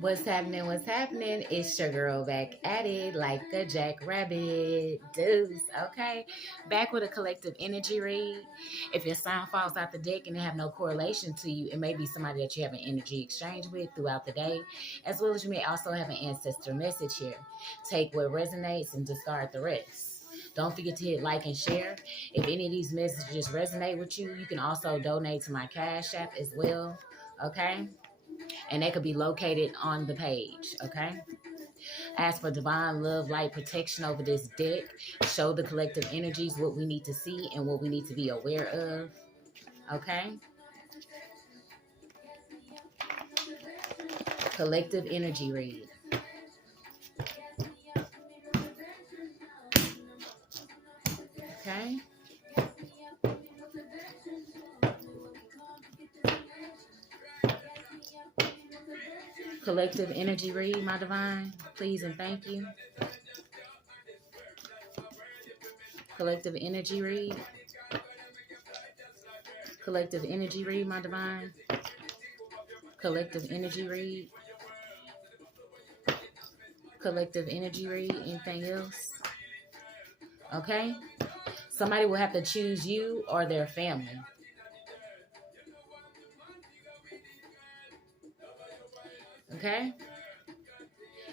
What's happening? What's happening? It's your girl back at it like a jackrabbit. Deuce, okay? Back with a collective energy read. If your sign falls out the deck and they have no correlation to you, it may be somebody that you have an energy exchange with throughout the day, as well as you may also have an ancestor message here. Take what resonates and discard the rest. Don't forget to hit like and share. If any of these messages resonate with you, you can also donate to my Cash App as well, okay? And they could be located on the page, okay? Ask for divine love, light, protection over this deck. Show the collective energies what we need to see and what we need to be aware of, okay? Collective energy read. Okay? Collective energy read, my divine. Please and thank you. Collective energy read. Collective energy read, my divine. Collective energy read. Collective energy read. Anything else? Okay? Somebody will have to choose you or their family. Okay?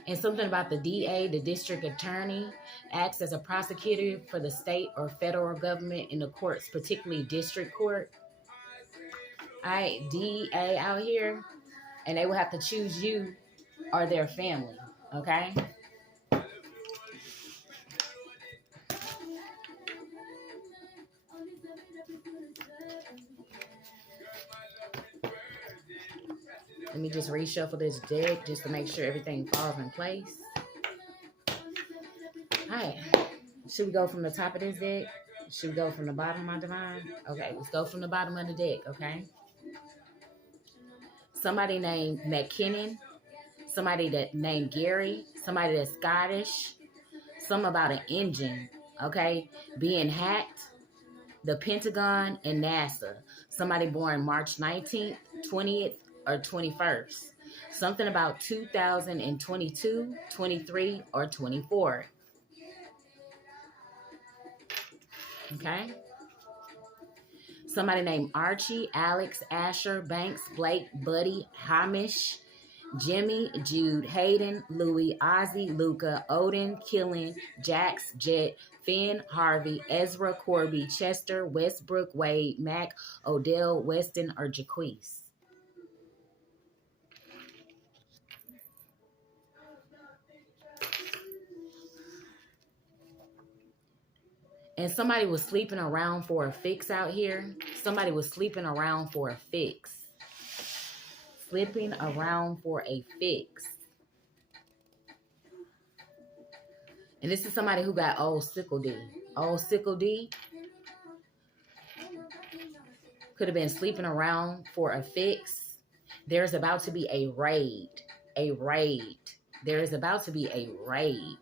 And something about the DA, the district attorney, acts as a prosecutor for the state or federal government in the courts, particularly district court. All right, DA out here, and they will have to choose you or their family, okay? Let me just reshuffle this deck just to make sure everything falls in place. All right. Should we go from the top of this deck? Should we go from the bottom, my divine? Okay, let's go from the bottom of the deck, okay? Somebody named McKinnon. Somebody that named Gary. Somebody that's Scottish. Something about an engine, okay? Being hacked. The Pentagon and NASA. Somebody born March 19th, 20th, or 21st. Something about 2022, 23, or 24. Okay? Somebody named Archie, Alex, Asher, Banks, Blake, Buddy, Hamish, Jimmy, Jude, Hayden, Louie, Ozzy, Luca, Odin, Killen, Jax, Jet, Finn, Harvey, Ezra, Corby, Chester, Westbrook, Wade, Mac, Odell, Weston, or Jaquise. And somebody was sleeping around for a fix out here. Somebody was sleeping around for a fix. Sleeping around for a fix. And this is somebody who got old sickle D. Old sickle D could have been sleeping around for a fix. There's about to be a raid. A raid. There is about to be a raid.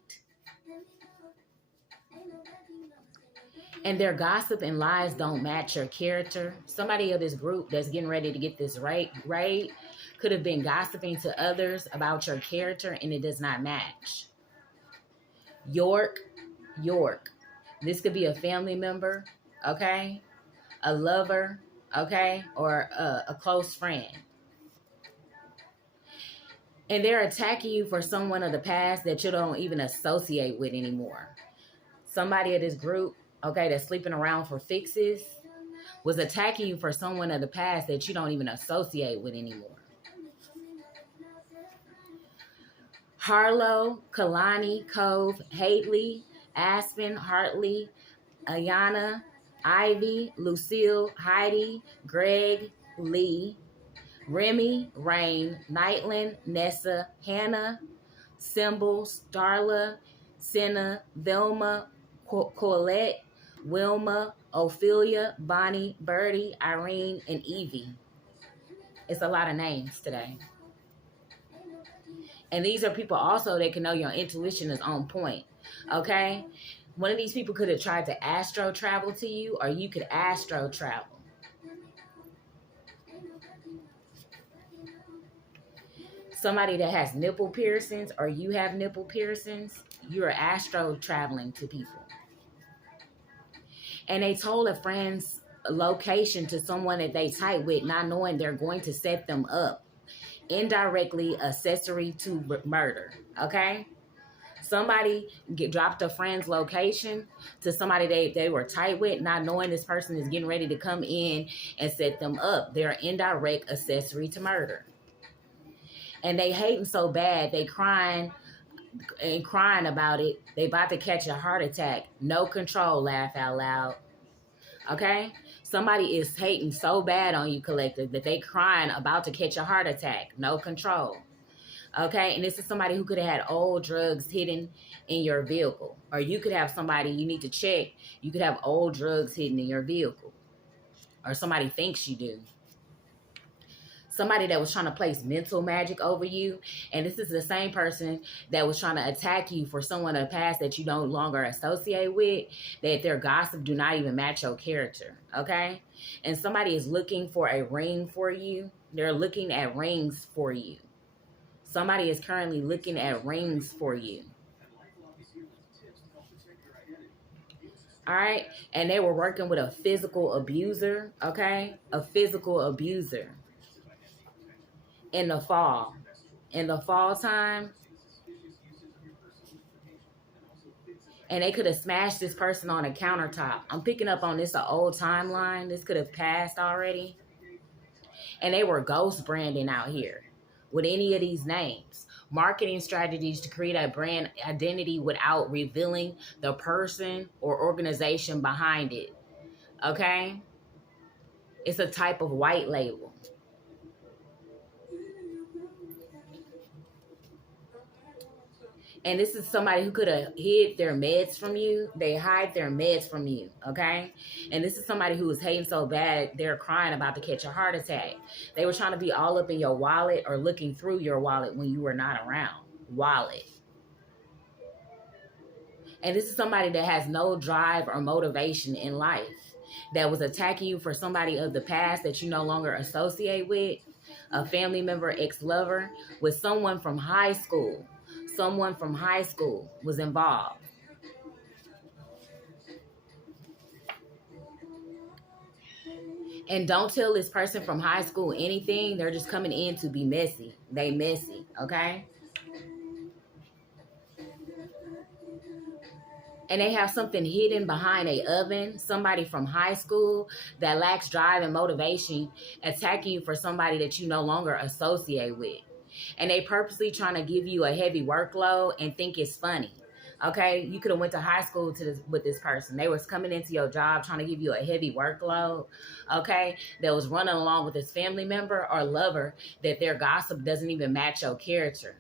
And their gossip and lies don't match your character. Somebody of this group that's getting ready to get this raid could have been gossiping to others about your character, and it does not match. York. This could be a family member, okay? A lover, okay? Or a close friend. And they're attacking you for someone of the past that you don't even associate with anymore. Somebody of this group, okay, that's sleeping around for fixes, was attacking you for someone of the past that you don't even associate with anymore. Harlow, Kalani, Cove, Hadley, Aspen, Hartley, Ayana, Ivy, Lucille, Heidi, Greg, Lee, Remy, Rain, Nightland, Nessa, Hannah, Symbol, Starla, Senna, Velma, Colette, Wilma, Ophelia, Bonnie, Birdie, Irene, and Evie. It's a lot of names today. And these are people also that can know your intuition is on point. Okay? One of these people could have tried to astro travel to you, or you could astro travel. Somebody that has nipple piercings or you have nipple piercings, you're astro traveling to people. And they told a friend's location to someone that they tight with, not knowing they're going to set them up. Indirectly accessory to murder. Okay? Somebody dropped a friend's location to somebody they were tight with, not knowing this person is getting ready to come in and set them up. They're an indirect accessory to murder. And they hating so bad, they crying about it. They about to catch a heart attack. No control, laugh out loud. Okay? Somebody is hating so bad on you, collective, that they crying about to catch a heart attack. No control. Okay? And this is somebody who could have had old drugs hidden in your vehicle. Or you could have somebody you need to check. You could have old drugs hidden in your vehicle. Or somebody thinks you do. Somebody that was trying to place mental magic over you. And this is the same person that was trying to attack you for someone in the past that you no longer associate with. That their gossip do not even match your character. Okay? And somebody is looking for a ring for you. They're looking at rings for you. Somebody is currently looking at rings for you. All right? And they were working with a physical abuser. Okay? A physical abuser. In the fall time, and they could have smashed this person on a countertop. I'm picking up on this an old timeline. This could have passed already. And they were ghost branding out here with any of these names. Marketing strategies to create a brand identity without revealing the person or organization behind it. Okay? It's a type of white label. And this is somebody who could have hid their meds from you. They hide their meds from you, okay? And this is somebody who is hating so bad, they're crying about to catch a heart attack. They were trying to be all up in your wallet or looking through your wallet when you were not around. Wallet. And this is somebody that has no drive or motivation in life, that was attacking you for somebody of the past that you no longer associate with, a family member, ex-lover, with someone from high school. Someone from high school was involved. And don't tell this person from high school anything. They're just coming in to be messy. They messy, okay? And they have something hidden behind a oven. Somebody from high school that lacks drive and motivation attacking you for somebody that you no longer associate with. And they purposely trying to give you a heavy workload and think it's funny. Okay, you could have went to high school with this person. They was coming into your job trying to give you a heavy workload. Okay, that was running along with this family member or lover that their gossip doesn't even match your character.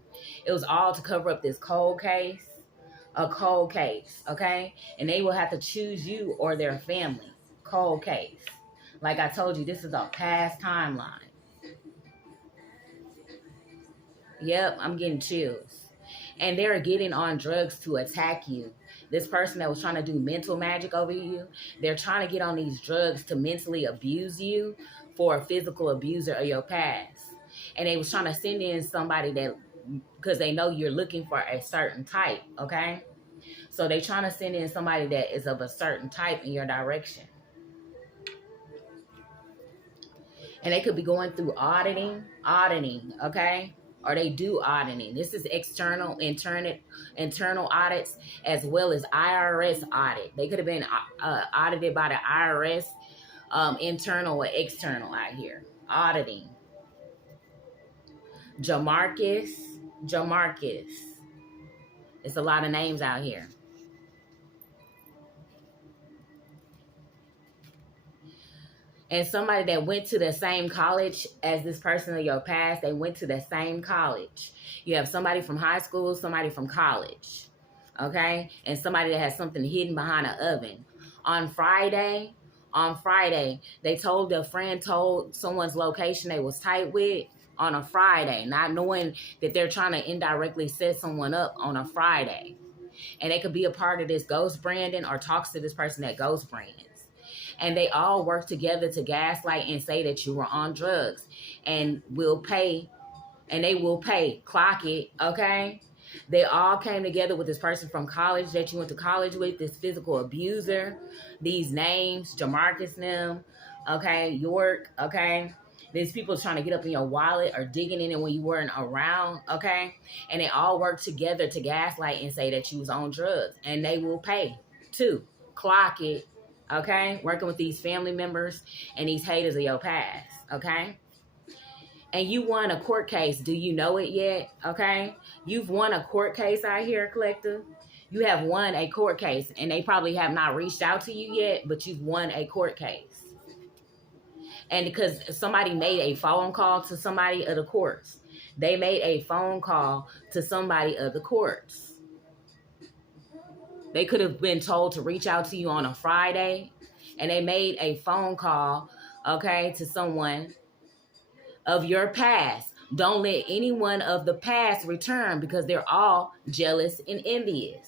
It was all to cover up this cold case, a cold case. Okay, and they will have to choose you or their family. Cold case. Like I told you, this is a past timeline. Yep, I'm getting chills. And they're getting on drugs to attack you. This person that was trying to do mental magic over you, they're trying to get on these drugs to mentally abuse you for a physical abuser of your past. And they was trying to send in somebody that, because they know you're looking for a certain type, okay? So they trying to send in somebody that is of a certain type in your direction. And they could be going through auditing, okay? Or they do auditing. This is external, internal audits, as well as IRS audit. They could have been audited by the IRS, internal or external out here. Auditing. Jamarcus. It's a lot of names out here. And somebody that went to the same college as this person of your past, they went to the same college. You have somebody from high school, somebody from college, okay? And somebody that has something hidden behind an oven. On Friday, they told their friend told someone's location they was tight with on a Friday, not knowing that they're trying to indirectly set someone up on a Friday. And they could be a part of this ghost branding or talks to this person that ghost brands. And they all work together to gaslight and say that you were on drugs and will pay and they will pay. Clock it, okay? They all came together with this person from college that you went to college with, this physical abuser, these names, Jamarcus them, okay, York, okay? These people trying to get up in your wallet or digging in it when you weren't around, okay? And they all work together to gaslight and say that you was on drugs. And they will pay, too. Clock it, okay? Working with these family members and these haters of your past, okay? And you won a court case. Do you know it yet? Okay? You've won a court case out here, collective. You have won a court case, and they probably have not reached out to you yet, but you've won a court case. And because somebody made a phone call to somebody of the courts. They made a phone call to somebody of the courts. They could have been told to reach out to you on a Friday, and they made a phone call, okay, to someone of your past. Don't let anyone of the past return because they're all jealous and envious.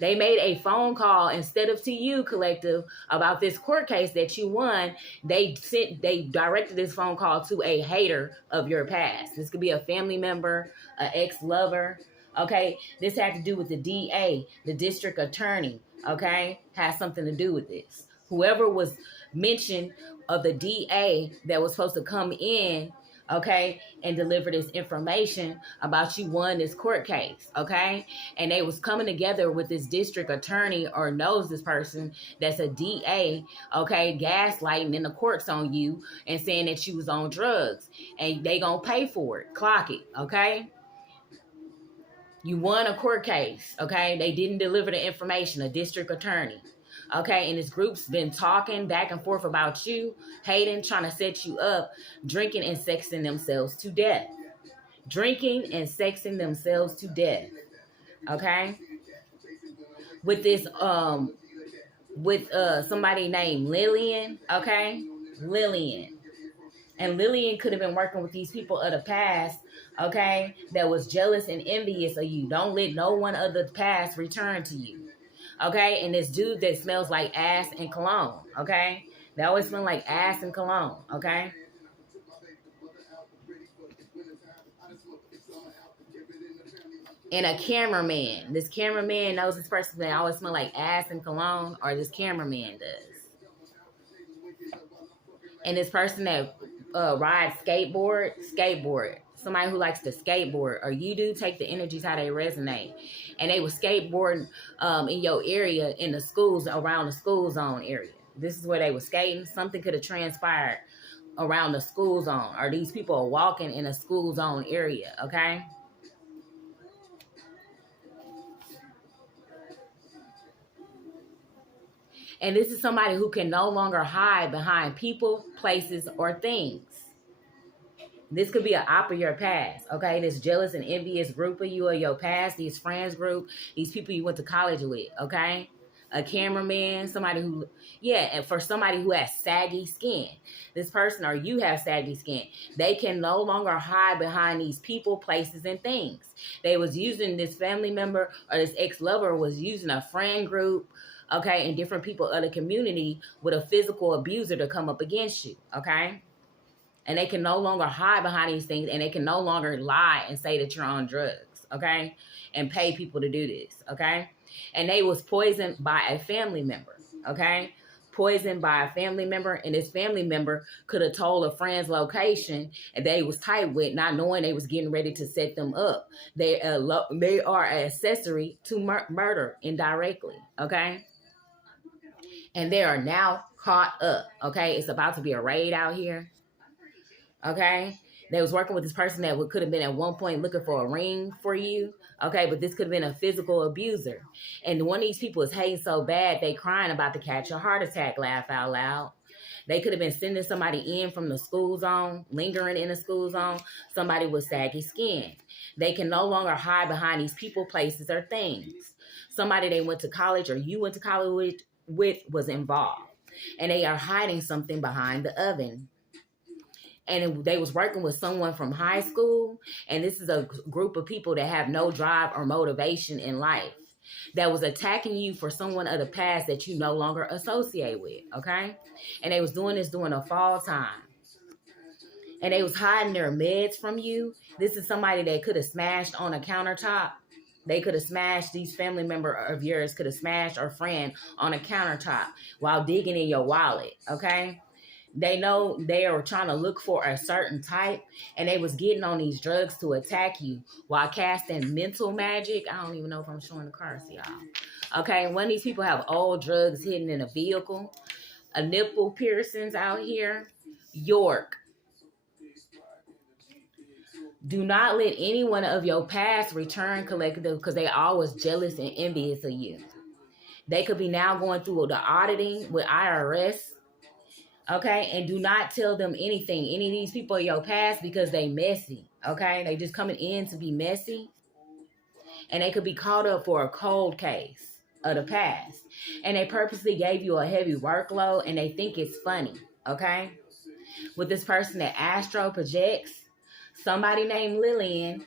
They made a phone call instead of to you, collective, about this court case that you won. They directed this phone call to a hater of your past. This could be a family member, an ex-lover. Okay, this had to do with the DA, the district attorney. Okay, has something to do with this. Whoever was mentioned of the DA that was supposed to come in, okay, and deliver this information about you won this court case, okay? And they was coming together with this district attorney or knows this person that's a DA, okay, gaslighting in the courts on you and saying that you was on drugs. And they gonna pay for it. Clock it, okay? You won a court case, okay? They didn't deliver the information, a district attorney. Okay, and this group's been talking back and forth about you, hating, trying to set you up, drinking and sexing themselves to death. Drinking and sexing themselves to death. Okay? With this, somebody named Lillian, okay? Lillian. And Lillian could have been working with these people of the past, okay, that was jealous and envious of you. Don't let no one of the past return to you. Okay, and this dude that smells like ass and cologne, okay? They always smell like ass and cologne, okay? And a cameraman. This cameraman knows this person that always smell like ass and cologne, or this cameraman does. And this person that rides skateboard. Somebody who likes to skateboard, or you do, take the energies how they resonate. And they were skateboarding in your area, in the schools, around the school zone area. This is where they were skating. Something could have transpired around the school zone, or these people are walking in a school zone area, okay? And this is somebody who can no longer hide behind people, places, or things. This could be an op of your past, okay? This jealous and envious group of you or your past, these friends group, these people you went to college with, okay? A cameraman, somebody who, yeah, and for somebody who has saggy skin. This person or you have saggy skin. They can no longer hide behind these people, places, and things. They was using this family member or this ex-lover was using a friend group, okay, and different people of the community with a physical abuser to come up against you, okay? And they can no longer hide behind these things, and they can no longer lie and say that you're on drugs, okay? And pay people to do this, okay? And they was poisoned by a family member, okay? Poisoned by a family member, and this family member could have told a friend's location and they was tight with, not knowing they was getting ready to set them up. They are an accessory to murder indirectly, okay? And they are now caught up, okay? It's about to be a raid out here. Okay, they was working with this person that could have been at one point looking for a ring for you. Okay, but this could have been a physical abuser. And one of these people is hating so bad, they crying about to catch a heart attack, laugh out loud. They could have been sending somebody in from the school zone, lingering in the school zone, somebody with saggy skin. They can no longer hide behind these people, places, or things. Somebody they went to college or you went to college with was involved. And they are hiding something behind the oven. And they was working with someone from high school. And this is a group of people that have no drive or motivation in life. That was attacking you for someone of the past that you no longer associate with, okay? And they was doing this during the fall time. and they was hiding their meds from you. This is somebody that could have smashed on a countertop. They could have smashed, these family member of yours could have smashed or friend on a countertop while digging in your wallet, okay? They know they are trying to look for a certain type, and they was getting on these drugs to attack you while casting mental magic. I don't even know if I'm showing the cards, y'all. Okay, one of these people have old drugs hidden in a vehicle, a nipple piercings out here. York. Do not let anyone of your past return collective because they always jealous and envious of you. They could be now going through the auditing with IRS. Okay, and do not tell them anything. Any of these people are your past because they messy. Okay, they just coming in to be messy, and they could be caught up for a cold case of the past, and they purposely gave you a heavy workload, and they think it's funny. Okay, with this person that astro projects, somebody named Lillian.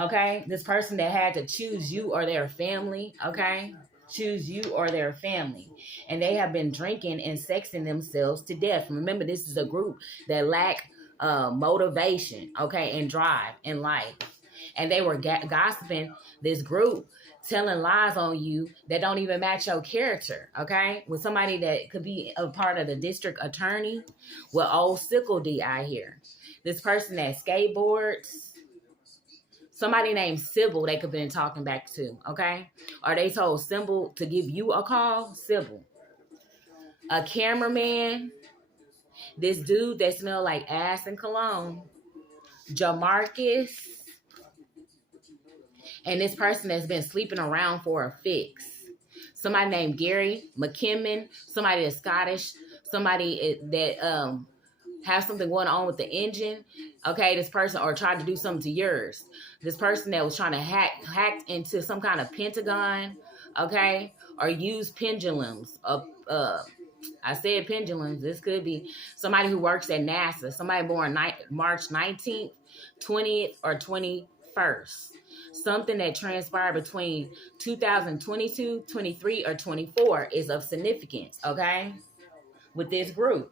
Okay, this person that had to choose you or their family. Okay, choose you or their family, and they have been drinking and sexing themselves to death. Remember, this is a group that lack motivation, okay, and drive in life, and they were gossiping this group, telling lies on you that don't even match your character. Okay, with somebody that could be a part of the district attorney with old sickle D out here. This person that skateboards. Somebody named Sybil they could have been talking back to, okay? Or they told Sybil to give you a call, Sybil. A cameraman, this dude that smelled like ass and cologne, Jamarcus, and this person that's been sleeping around for a fix. Somebody named Gary McKinnon, somebody that's Scottish, somebody that have something going on with the engine, okay, this person, or tried to do something to yours. This person that was trying to hack into some kind of Pentagon, okay, or use pendulums. I said pendulums. This could be somebody who works at NASA, somebody born March 19th, 20th, or 21st. Something that transpired between 2022, 23, or 24 is of significance, okay, with this group.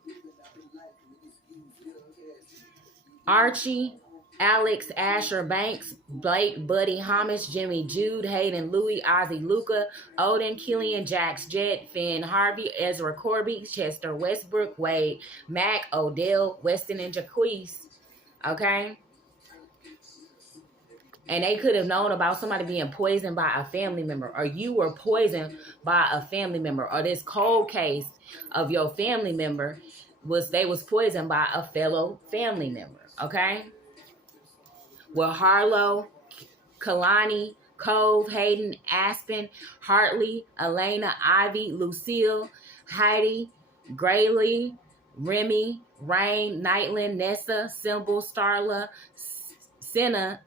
Archie, Alex, Asher, Banks, Blake, Buddy, Hamish, Jimmy, Jude, Hayden, Louie, Ozzy, Luca, Odin, Killian, Jax, Jet, Finn, Harvey, Ezra, Corby, Chester, Westbrook, Wade, Mac, Odell, Weston, and Jaquise. Okay? And they could have known about somebody being poisoned by a family member, or you were poisoned by a family member, or this cold case of your family member was poisoned by a fellow family member, okay? Well, Harlow, Kalani, Cove, Hayden, Aspen, Hartley, Elena, Ivy, Lucille, Heidi, Grayley, Remy, Rain, Nightland, Nessa, Symbol, Starla, Senna,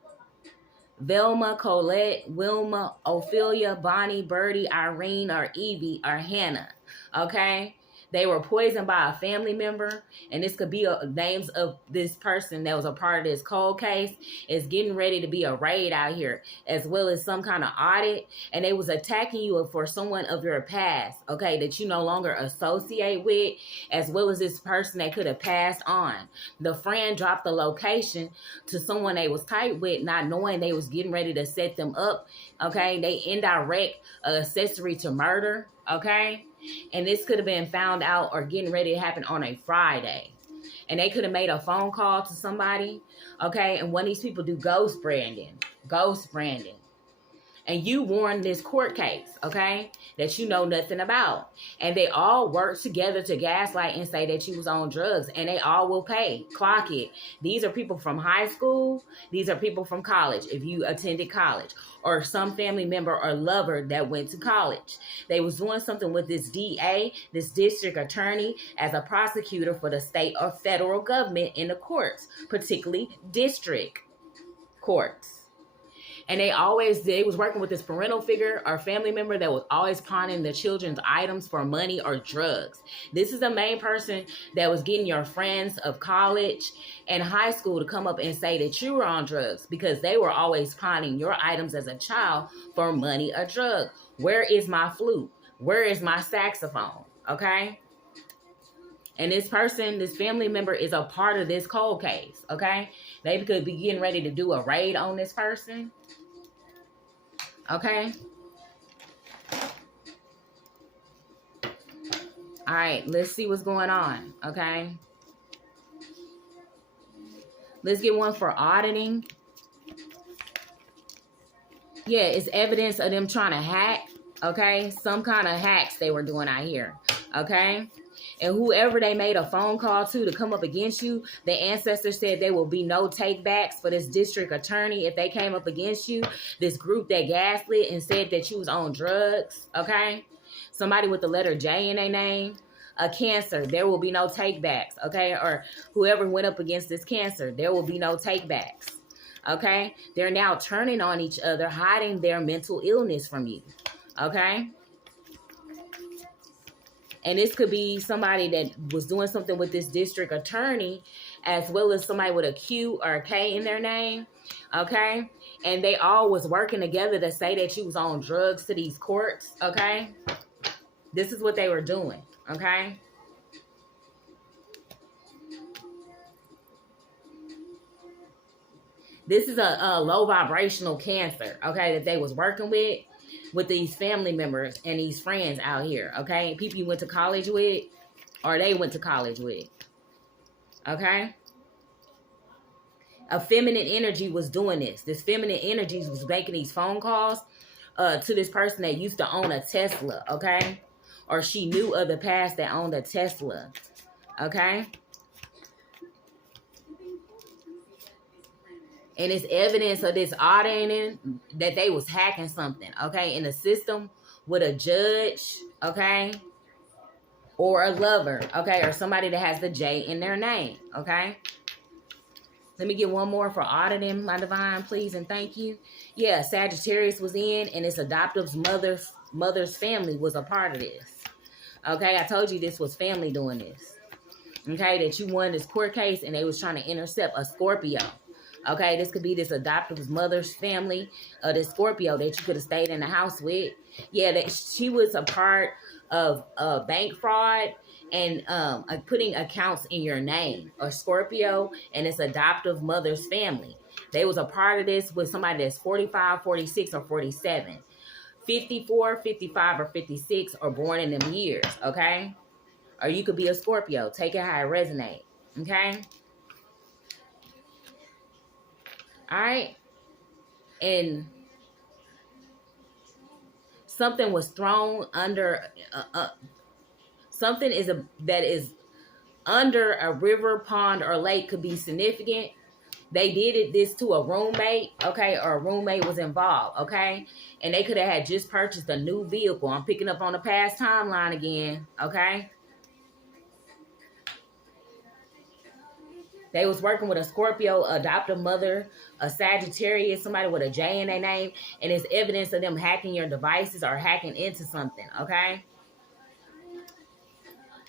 Velma, Colette, Wilma, Ophelia, Bonnie, Birdie, Irene, or Evie, or Hannah, okay? They were poisoned by a family member, and this could be names of this person that was a part of this cold case. Is getting ready to be a raid out here, as well as some kind of audit, and they was attacking you for someone of your past, okay, that you no longer associate with, as well as this person that could have passed on. The friend dropped the location to someone they was tight with, not knowing they was getting ready to set them up, okay. They indirect accessory to murder, okay. And this could have been found out or getting ready to happen on a Friday. And they could have made a phone call to somebody, okay? And one of these people do ghost branding. And you won this court case, okay, that you know nothing about. And they all work together to gaslight and say that you was on drugs. And they all will pay. Clock it. These are people from high school. These are people from college, if you attended college. Or some family member or lover that went to college. They was doing something with this DA, this district attorney, as a prosecutor for the state or federal government in the courts, particularly district courts. And they was working with this parental figure or family member that was always pawning the children's items for money or drugs. This is the main person that was getting your friends of college and high school to come up and say that you were on drugs because they were always pawning your items as a child for money or drug. Where is my flute? Where is my saxophone? Okay? And this person, this family member is a part of this cold case, okay? They could be getting ready to do a raid on this person, okay? All right, let's see what's going on, okay? Let's get one for auditing. Yeah, it's evidence of them trying to hack, okay? Some kind of hacks they were doing out here, okay? And whoever they made a phone call to come up against you, the ancestors said there will be no takebacks for this district attorney if they came up against you. This group that gaslit and said that you was on drugs, okay? Somebody with the letter J in their name. A cancer, there will be no takebacks, okay? Or whoever went up against this cancer, there will be no takebacks, okay? They're now turning on each other, hiding their mental illness from you, okay? And this could be somebody that was doing something with this district attorney, as well as somebody with a Q or a K in their name, okay? And they all was working together to say that you was on drugs to these courts, okay? This is what they were doing, okay? This is a low vibrational cancer, okay, that they was working with these family members and these friends out here, okay? People you went to college with or they went to college with, okay? A feminine energy was doing this. This feminine energy was making these phone calls to this person that used to own a Tesla, okay? Or she knew of the past that owned a Tesla, okay? And it's evidence of this auditing that they was hacking something, okay, in the system with a judge, okay, or a lover, okay, or somebody that has the J in their name, okay. Let me get one more for auditing, my divine, please and thank you. Yeah, Sagittarius was in, and its adoptive mother's family was a part of this, okay. I told you this was family doing this, okay, that you won this court case and they was trying to intercept a Scorpio. Okay, this could be this adoptive mother's family, this Scorpio that you could have stayed in the house with. Yeah, that she was a part of bank fraud and putting accounts in your name. A Scorpio and its adoptive mother's family. They was a part of this with somebody that's 45, 46, or 47. 54, 55, or 56, or born in them years, okay? Or you could be a Scorpio. Take it how it resonates, okay? All right, and something was thrown under. Something that is under a river, pond, or lake could be significant. They did this to a roommate, okay, or a roommate was involved, okay, and they could have had just purchased a new vehicle. I'm picking up on the past timeline again, okay. They was working with a Scorpio, adoptive mother, a Sagittarius, somebody with a J in their name, and it's evidence of them hacking your devices or hacking into something, okay?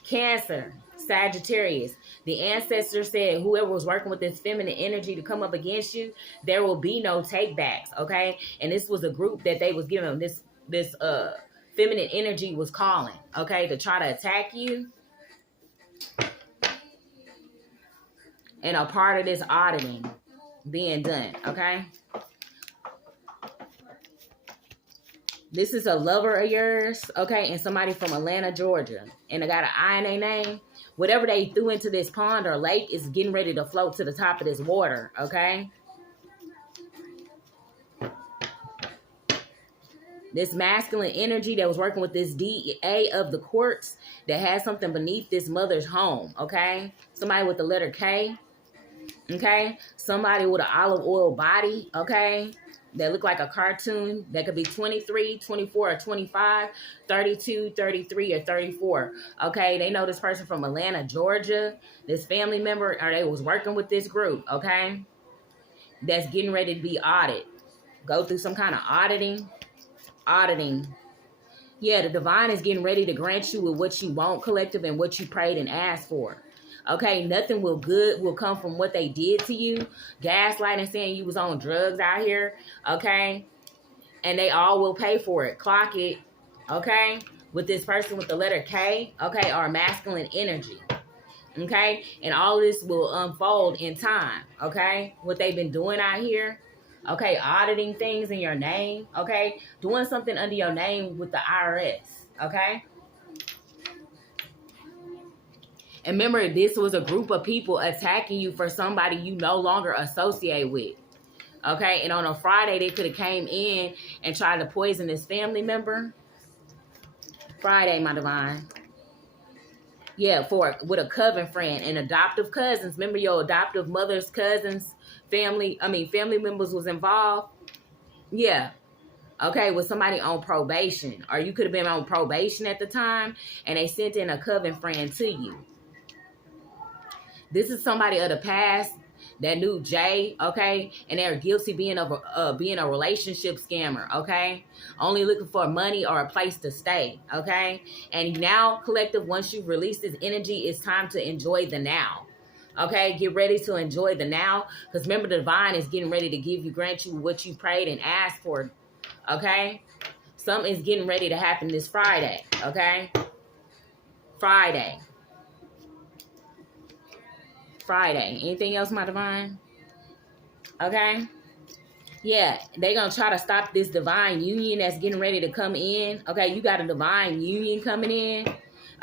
Cancer, Sagittarius. The ancestors said whoever was working with this feminine energy to come up against you, there will be no takebacks, okay? And this was a group that they was giving them this feminine energy was calling, okay, to try to attack you. And a part of this auditing being done, okay? This is a lover of yours, okay? And somebody from Atlanta, Georgia. And they got an I in their name. Whatever they threw into this pond or lake is getting ready to float to the top of this water, okay? This masculine energy that was working with this DA of the courts that has something beneath this mother's home, okay? Somebody with the letter K. Okay, somebody with an olive oil body, okay, that look like a cartoon. That could be 23, 24, or 25, 32, 33, or 34. Okay, they know this person from Atlanta, Georgia, this family member, or they was working with this group, okay, that's getting ready to be audited. Go through some kind of auditing. Yeah, the divine is getting ready to grant you with what you want, collective, and what you prayed and asked for. Okay, nothing will come from what they did to you. Gaslighting, saying you was on drugs out here. Okay, and they all will pay for it. Clock it. Okay, with this person with the letter K. Okay, or masculine energy. Okay? And all this will unfold in time. Okay? What they've been doing out here. Okay? Auditing things in your name. Okay? Doing something under your name with the IRS. Okay? And remember, this was a group of people attacking you for somebody you no longer associate with. Okay? And on a Friday, they could have came in and tried to poison this family member. Friday, my divine. Yeah, with a coven friend and adoptive cousins. Remember your adoptive mother's cousins, family members was involved? Yeah. Okay, with somebody on probation. Or you could have been on probation at the time and they sent in a coven friend to you. This is somebody of the past that knew Jay, okay, and they're guilty being a relationship scammer, okay, only looking for money or a place to stay, okay. And now, collective, once you release this energy, it's time to enjoy the now, okay. Get ready to enjoy the now, because remember, the divine is getting ready to grant you what you prayed and asked for, okay. Something is getting ready to happen this Friday, okay. Friday. Anything else, my divine? Okay. Yeah, they're going to try to stop this divine union that's getting ready to come in. Okay, you got a divine union coming in.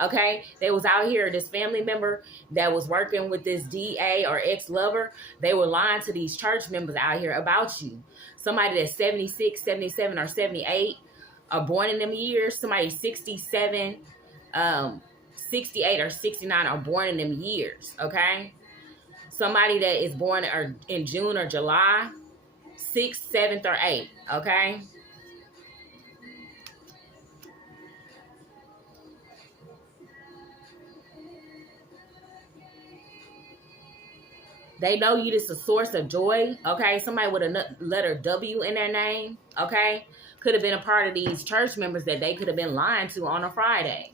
Okay, they was out here, this family member that was working with this DA or ex-lover. They were lying to these church members out here about you. Somebody that's 76, 77, or 78 are born in them years. Somebody 67, 68, or 69 are born in them years. Okay. Somebody that is born in June or July, 6th, 7th, or 8th, okay? They know you this a source of joy, okay? Somebody with a letter W in their name, okay? Could have been a part of these church members that they could have been lying to on a Friday.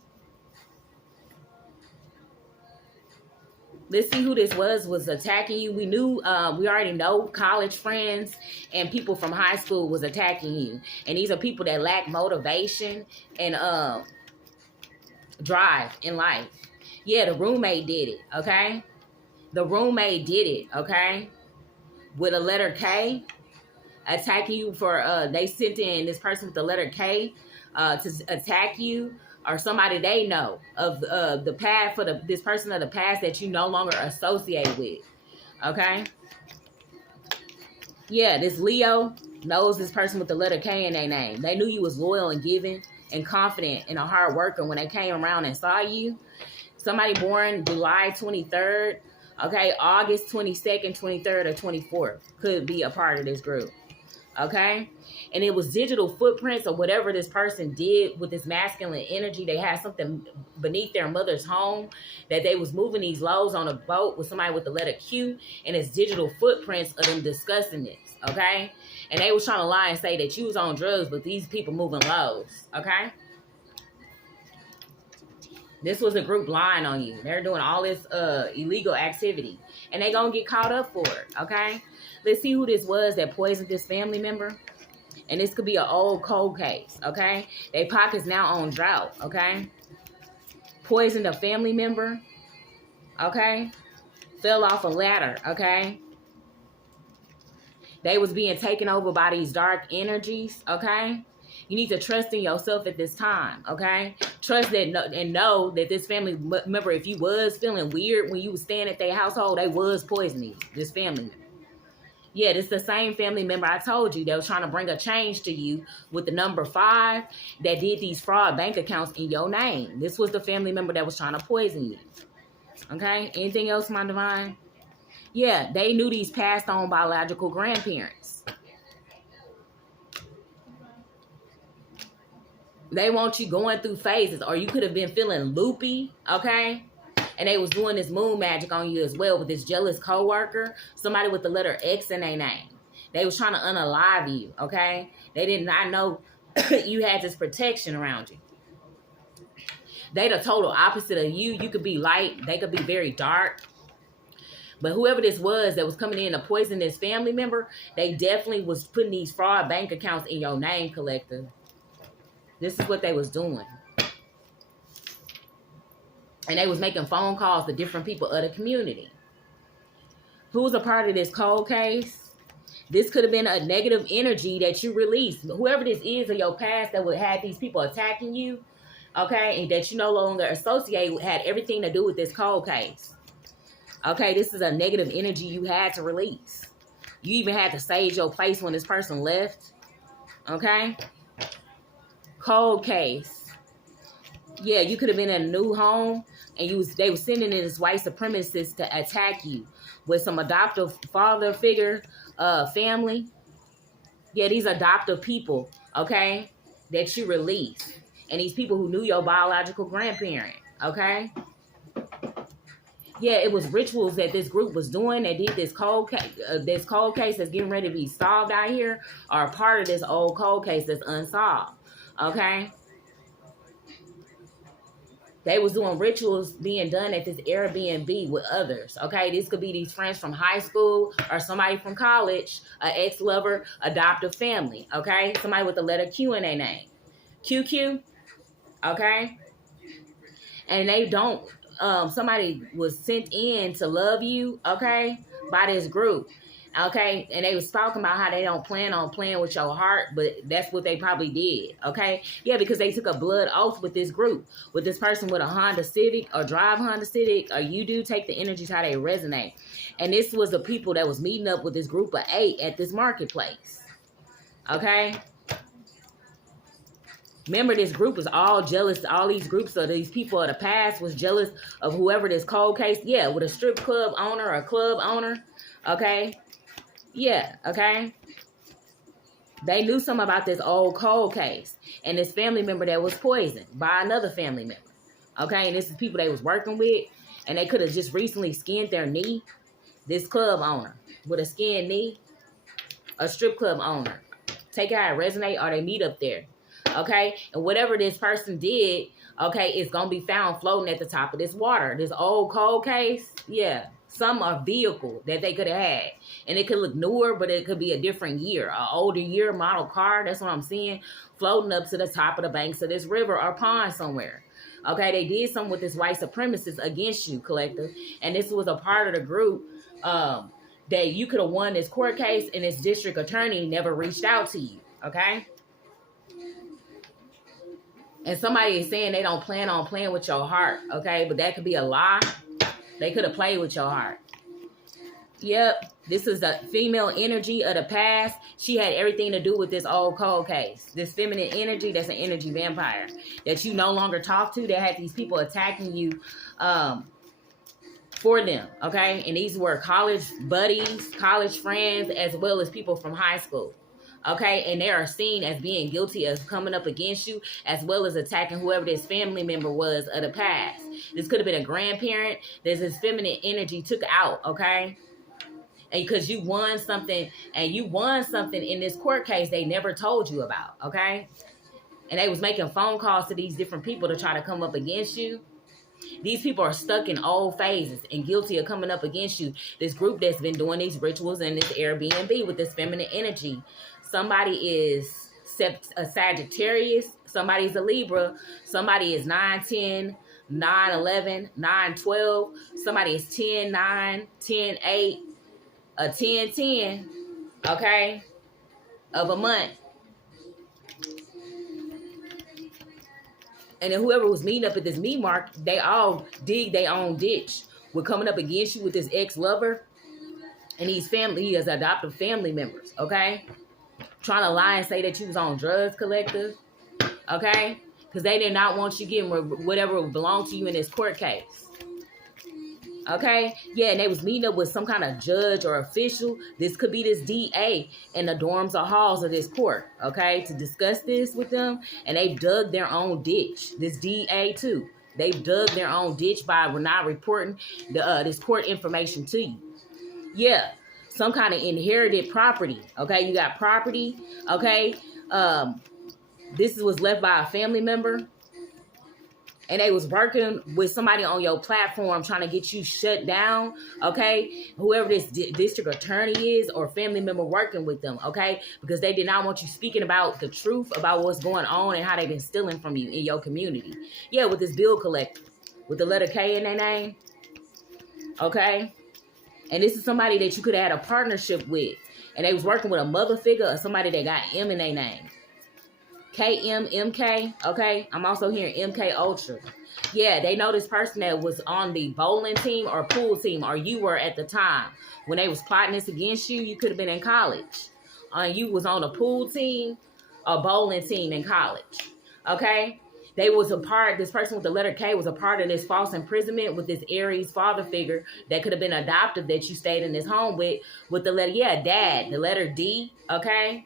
Let's see who this was attacking you. We knew, we already know college friends and people from high school was attacking you. And these are people that lack motivation and drive in life. Yeah, the roommate did it, okay? The roommate did it, okay? With a letter K, attacking you for, they sent in this person with the letter K to attack you. Or somebody they know of the past for this person of the past that you no longer associate with. Okay? Yeah, this Leo knows this person with the letter K in their name. They knew you was loyal and giving and confident and a hard worker when they came around and saw you. Somebody born July 23rd, okay, August 22nd, 23rd, or 24th could be a part of this group. Okay? And it was digital footprints or whatever this person did with this masculine energy. They had something beneath their mother's home that they was moving these loads on a boat with somebody with the letter Q, and it's digital footprints of them discussing this, okay? And they was trying to lie and say that you was on drugs, but these people moving loads, okay? This was a group lying on you. They're doing all this illegal activity, and they gonna get caught up for it, okay? Let's see who this was that poisoned this family member. And this could be an old cold case, okay? They pockets now on drought, okay? Poisoned a family member, okay? Fell off a ladder, okay? They was being taken over by these dark energies, okay? You need to trust in yourself at this time, okay? Trust that and know that this family member, if you was feeling weird when you was staying at their household, they was poisoning this family member. Yeah, this is the same family member I told you that was trying to bring a change to you with the number 5 that did these fraud bank accounts in your name. This was the family member that was trying to poison you. Okay? Anything else, my divine? Yeah, they knew these passed on biological grandparents. They want you going through phases, or you could have been feeling loopy, okay? And they was doing this moon magic on you as well with this jealous coworker, somebody with the letter X in their name. They was trying to unalive you, okay? They did not know you had this protection around you. They the total opposite of you. You could be light. They could be very dark. But whoever this was that was coming in to poison this family member, they definitely was putting these fraud bank accounts in your name, collective. This is what they was doing. And they was making phone calls to different people of the community. Who was a part of this cold case? This could have been a negative energy that you released. Whoever this is in your past that would have these people attacking you, okay, and that you no longer associate with, had everything to do with this cold case. Okay, this is a negative energy you had to release. You even had to sage your place when this person left. Okay? Cold case. Yeah, you could have been in a new home and they were sending in this white supremacist to attack you with some adoptive father figure, family. Yeah, these adoptive people, okay, that you release. And these people who knew your biological grandparent, okay? Yeah, it was rituals that this group was doing that did this cold case that's getting ready to be solved out here, or a part of this old cold case that's unsolved, okay? They was doing rituals being done at this Airbnb with others, okay? This could be these friends from high school or somebody from college, an ex-lover, adoptive family, okay? Somebody with the letter Q in their name. QQ, okay? And they don't, somebody was sent in to love you, okay, by this group, okay? And they was talking about how they don't plan on playing with your heart, but that's what they probably did, okay? Yeah, because they took a blood oath with this group, with this person with a Honda Civic or drive Honda Civic, or you do take the energies how they resonate. And this was the people that was meeting up with this group of 8 at this marketplace, okay? Remember, this group is all jealous. All these groups of these people of the past was jealous of whoever this cold case. Yeah, with a strip club owner or a club owner. Okay. Yeah. Okay. They knew something about this old cold case and this family member that was poisoned by another family member. Okay. And this is people they was working with, and they could have just recently skinned their knee. This club owner with a skinned knee, a strip club owner. Take it how it resonate, or they meet up there. Okay, and whatever this person did, okay, it's gonna be found floating at the top of this water. This old cold case, yeah, some are vehicle that they could have had, and it could look newer, but it could be a different year, an older year model car. That's what I'm seeing, floating up to the top of the banks of this river or pond somewhere. Okay, they did something with this white supremacist against you, collective, and this was a part of the group that you could have won this court case, and this district attorney never reached out to you. Okay. And somebody is saying they don't plan on playing with your heart, okay? But that could be a lie. They could have played with your heart. Yep, this is the female energy of the past. She had everything to do with this old cold case. This feminine energy, that's an energy vampire that you no longer talk to, that had these people attacking you for them, okay? And these were college buddies, college friends, as well as people from high school. Okay, and they are seen as being guilty of coming up against you, as well as attacking whoever this family member was of the past. This could have been a grandparent that this feminine energy took out, okay? And because you won something, and you won something in this court case they never told you about, okay? And they was making phone calls to these different people to try to come up against you. These people are stuck in old phases and guilty of coming up against you. This group that's been doing these rituals in this Airbnb with this feminine energy. Somebody is a Sagittarius. Somebody's a Libra. Somebody is 9-10, 9-11, 9-12. Somebody is 10-9, 10-8, a 10-10, okay, of a month. And then whoever was meeting up at this meat market, they all dig their own ditch. We're coming up against you with this ex-lover and these adoptive family members, okay? Trying to lie and say that you was on drugs, collective, okay? Because they did not want you getting whatever belonged to you in this court case. Okay? Yeah, and they was meeting up with some kind of judge or official. This could be this DA in the dorms or halls of this court, okay, to discuss this with them. And they dug their own ditch. This DA too. They dug their own ditch by not reporting this court information to you. Yeah, some kind of inherited property, okay? You got property, okay? This was left by a family member. And they was working with somebody on your platform trying to get you shut down, okay? Whoever this district attorney is or family member working with them, okay? Because they did not want you speaking about the truth about what's going on and how they've been stealing from you in your community. Yeah, with this bill collector, with the letter K in their name. Okay? And this is somebody that you could have had a partnership with. And they was working with a mother figure or somebody that got M in their name. KMMK, okay? I'm also hearing MK Ultra. Yeah, they know this person that was on the bowling team or pool team, or you were at the time. When they was plotting this against you, you could have been in college. You was on a pool team or bowling team in college, okay? They was a part, this person with the letter K was a part of this false imprisonment with this Aries father figure that could have been adoptive that you stayed in this home with the letter, yeah, dad, the letter D, okay?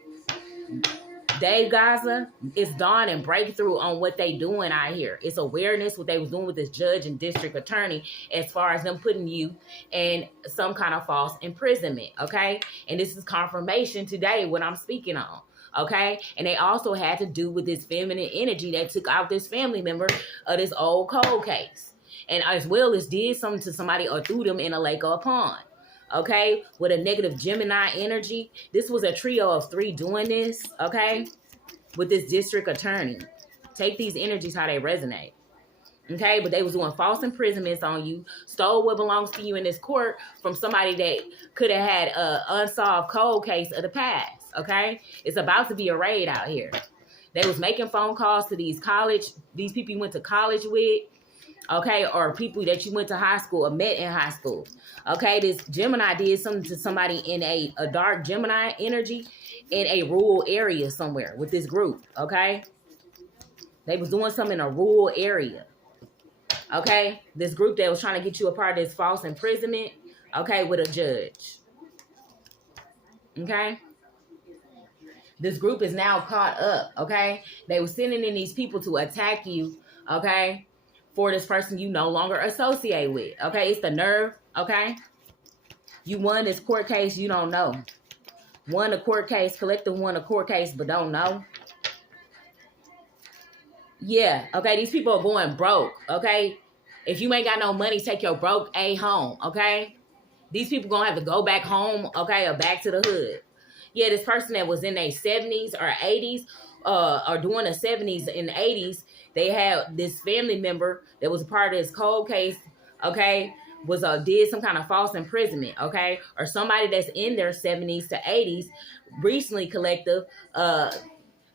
Dave Gaza, it's dawn and breakthrough on what they doing out here. It's awareness, what they was doing with this judge and district attorney as far as them putting you in some kind of false imprisonment, okay? And this is confirmation today what I'm speaking on, okay? And they also had to do with this feminine energy that took out this family member of this old cold case. And as well as did something to somebody or threw them in a lake or a pond. Okay, with a negative Gemini energy. This was a trio of 3 doing this, okay, with this district attorney. Take these energies how they resonate, okay? But they was doing false imprisonments on you, stole what belongs to you in this court from somebody that could have had an unsolved cold case of the past, okay? It's about to be a raid out here. They was making phone calls to these people you went to college with, okay, or people that you went to high school or met in high school. Okay, this Gemini did something to somebody in a dark Gemini energy in a rural area somewhere with this group, okay? They was doing something in a rural area, okay? This group that was trying to get you a part of this false imprisonment, okay, with a judge, okay? This group is now caught up, okay? They were sending in these people to attack you, okay, for this person you no longer associate with, okay? It's the nerve, okay? You won this court case, you don't know. Won a court case, collective won a court case, but don't know. Yeah, okay, these people are going broke, okay? If you ain't got no money, take your broke A home, okay? These people gonna have to go back home, okay, or back to the hood. Yeah, this person that was in their 70s or 80s, or during the 70s and 80s, they had this family member that was a part of this cold case, okay, did some kind of false imprisonment, okay, or somebody that's in their 70s to 80s, recently collective,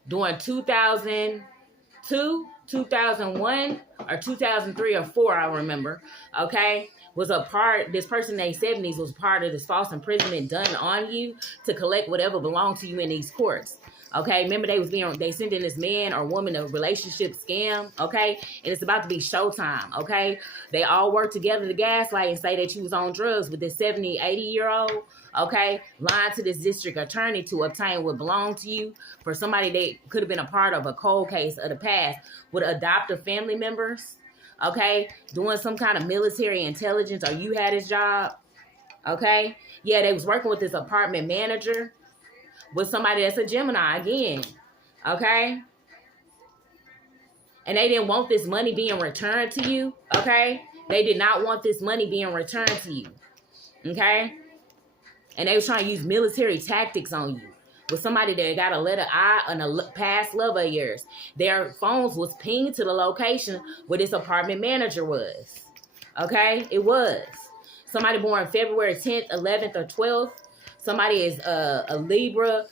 during 2002, 2001, or 2003 or 4, I remember, okay, this person in their 70s was part of this false imprisonment done on you to collect whatever belonged to you in these courts. Okay, remember they sent in this man or woman a relationship scam, okay? And it's about to be showtime, okay? They all work together to gaslight and say that you was on drugs with this 70, 80-year-old, okay? Lying to this district attorney to obtain what belonged to you for somebody that could have been a part of a cold case of the past with adoptive family members, okay? Doing some kind of military intelligence, or you had his job, okay? Yeah, they was working with this apartment manager, with somebody that's a Gemini again, okay? And they didn't want this money being returned to you, okay? They did not want this money being returned to you, okay? And they was trying to use military tactics on you with somebody that got a letter I and a past love of yours. Their phones was pinged to the location where this apartment manager was, okay? It was. Somebody born February 10th, 11th, or 12th. Somebody is a Libra,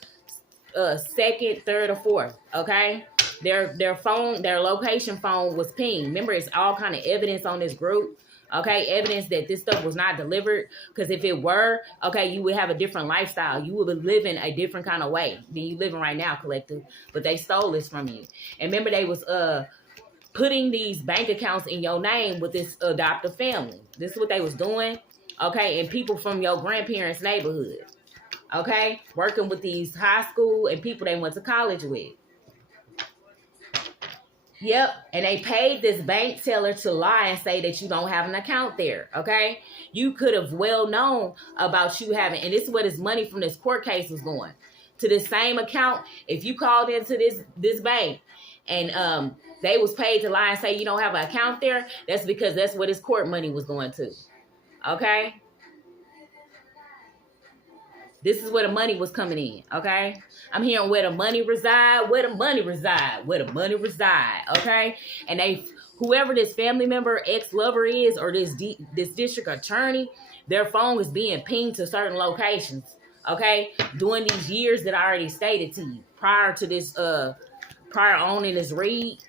2nd, 3rd, or 4th, okay? Their phone, their location phone was pinged. Remember, it's all kind of evidence on this group, okay? Evidence that this stuff was not delivered, because if it were, okay, you would have a different lifestyle. You would be living a different kind of way than you living right now, collective. But they stole this from you. And remember, they was putting these bank accounts in your name with this adoptive family. This is what they was doing, okay? And people from your grandparents' neighborhood. Okay, working with these high school and people they went to college with. Yep, and they paid this bank teller to lie and say that you don't have an account there, okay? You could have well known about you having, and this is where this money from this court case was going. To this same account, if you called into this bank and they was paid to lie and say you don't have an account there, that's because that's where this court money was going to, okay? This is where the money was coming in, okay? I'm hearing where the money reside, where the money reside, where the money reside, okay? And they whoever this family member, ex-lover is, or this district attorney, their phone is being pinged to certain locations, okay? During these years that I already stated to you, prior to this, prior on in this read.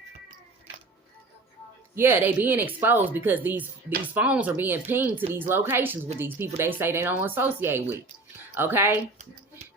Yeah, they being exposed because these phones are being pinged to these locations with these people they say they don't associate with, okay?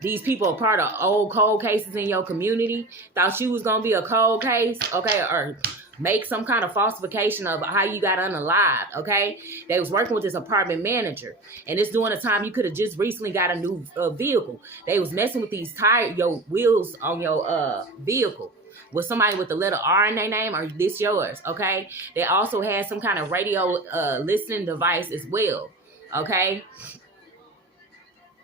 These people are part of old cold cases in your community. Thought you was going to be a cold case, okay? Or make some kind of falsification of how you got unalived, okay? They was working with this apartment manager. And it's during a time you could have just recently got a new vehicle. They was messing with these your wheels on your vehicle. With somebody with the letter R in their name, or this yours, okay? They also had some kind of radio listening device as well, okay?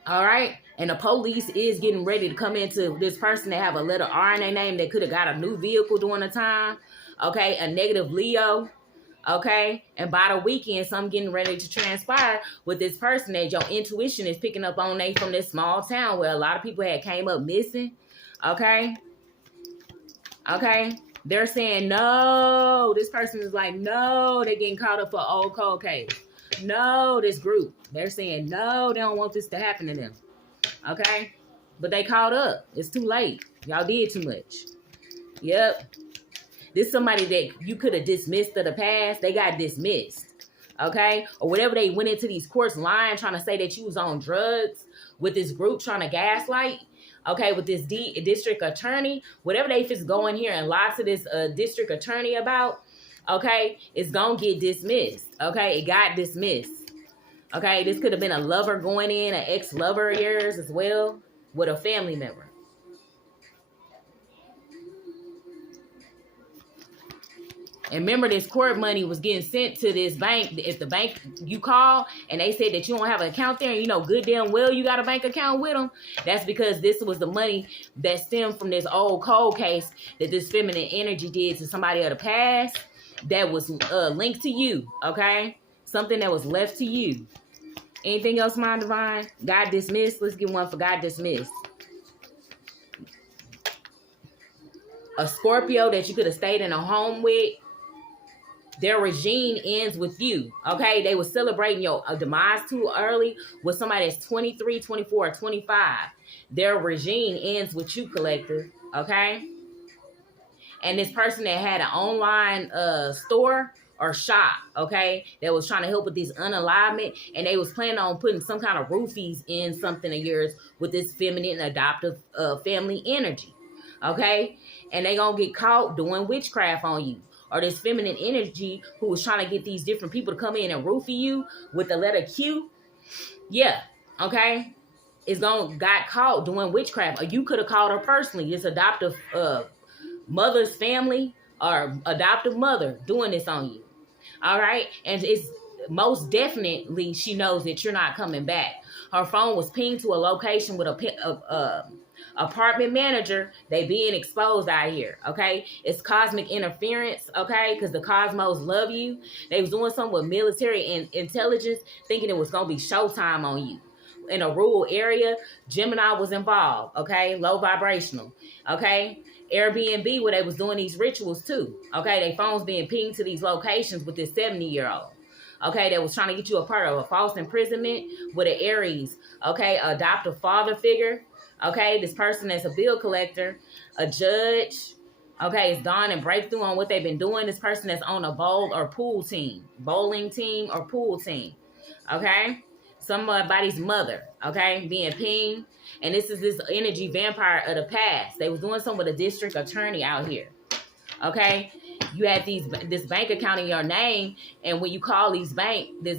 All right? And the police is getting ready to come into this person that have a letter R in their name that could have got a new vehicle during the time, okay? A negative Leo, okay? And by the weekend, something getting ready to transpire with this person that your intuition is picking up on from this small town where a lot of people had came up missing, okay? Okay, they're saying no. This person is like, no, they're getting caught up for old cold case. No, this group. They're saying no, they don't want this to happen to them. Okay, but they caught up. It's too late. Y'all did too much. Yep. This is somebody that you could have dismissed of the past. They got dismissed. Okay, or whatever they went into these courts lying, trying to say that you was on drugs with this group trying to gaslight. Okay, with this district attorney, whatever they just go in here and lie to this district attorney about, okay, it's going to get dismissed. Okay, it got dismissed. Okay, this could have been a lover going in, an ex-lover of yours as well, with a family member. And remember, this court money was getting sent to this bank. If the bank you call and they said that you don't have an account there, and you know good damn well you got a bank account with them, that's because this was the money that stemmed from this old cold case that this feminine energy did to somebody of the past that was linked to you, okay? Something that was left to you. Anything else, my divine? God dismissed. Let's get one for God dismissed. A Scorpio that you could have stayed in a home with. Their regime ends with you, okay? They were celebrating your demise too early with somebody that's 23, 24, or 25. Their regime ends with you, collective, okay? And this person that had an online store or shop, okay, that was trying to help with these unalignment, and they was planning on putting some kind of roofies in something of yours with this feminine adoptive family energy, okay? And they gonna get caught doing witchcraft on you. Or this feminine energy who was trying to get these different people to come in and roofie you with the letter Q. Yeah, okay? Got caught doing witchcraft. Or you could have called her personally, this adoptive mother's family or adoptive mother doing this on you. All right? And it's most definitely she knows that you're not coming back. Her phone was pinged to a location with a apartment manager. They being exposed out here, okay? It's cosmic interference, okay? Because the cosmos love you. They was doing something with military and intelligence, thinking it was going to be showtime on you. In a rural area, Gemini was involved, okay? Low vibrational, okay? Airbnb, where they was doing these rituals too, okay? They phones being pinged to these locations with this 70-year-old. Okay, that was trying to get you a part of a false imprisonment with an Aries, okay? Adoptive father figure. Okay, this person that's a bill collector, a judge, okay, is dawn and breakthrough on what they've been doing. This person that's on a bowling team or pool team, okay? Somebody's mother, okay, being pinged. And this is this energy vampire of the past. They was doing something with a district attorney out here, okay? You had this bank account in your name, and when you call this bank, they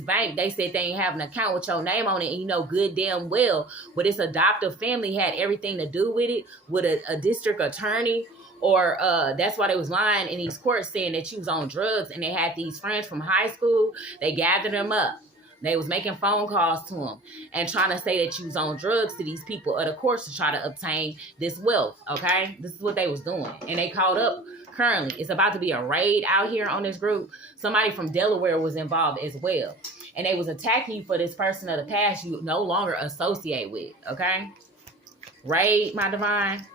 said they ain't have an account with your name on it, and you know good damn well, but this adoptive family had everything to do with it, with a district attorney, or that's why they was lying in these courts saying that you was on drugs, and they had these friends from high school. They gathered them up. They was making phone calls to them and trying to say that you was on drugs to these people of the courts to try to obtain this wealth, okay? This is what they was doing, and they called up. Currently, it's about to be a raid out here on this group. Somebody from Delaware was involved as well. And they was attacking you for this person of the past you no longer associate with, okay? Raid, my divine.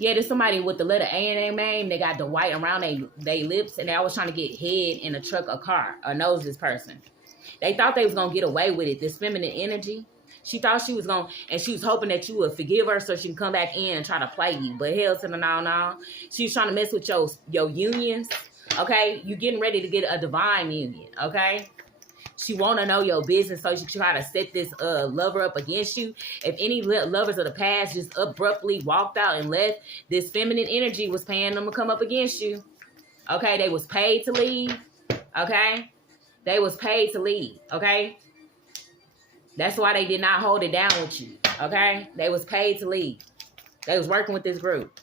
Yeah, there's somebody with the letter A in their name. They got the white around they lips, and they always trying to get head in a truck or car or knows this person. They thought they was going to get away with it. This feminine energy. She thought she was going to, and she was hoping that you would forgive her so she can come back in and try to play you. But hell to the no. She was trying to mess with your unions. Okay? You getting ready to get a divine union. Okay? She want to know your business, so she try to set this lover up against you. If any lovers of the past just abruptly walked out and left, this feminine energy was paying them to come up against you. Okay? They was paid to leave. Okay? They was paid to leave, okay? That's why they did not hold it down with you, okay? They was paid to leave. They was working with this group.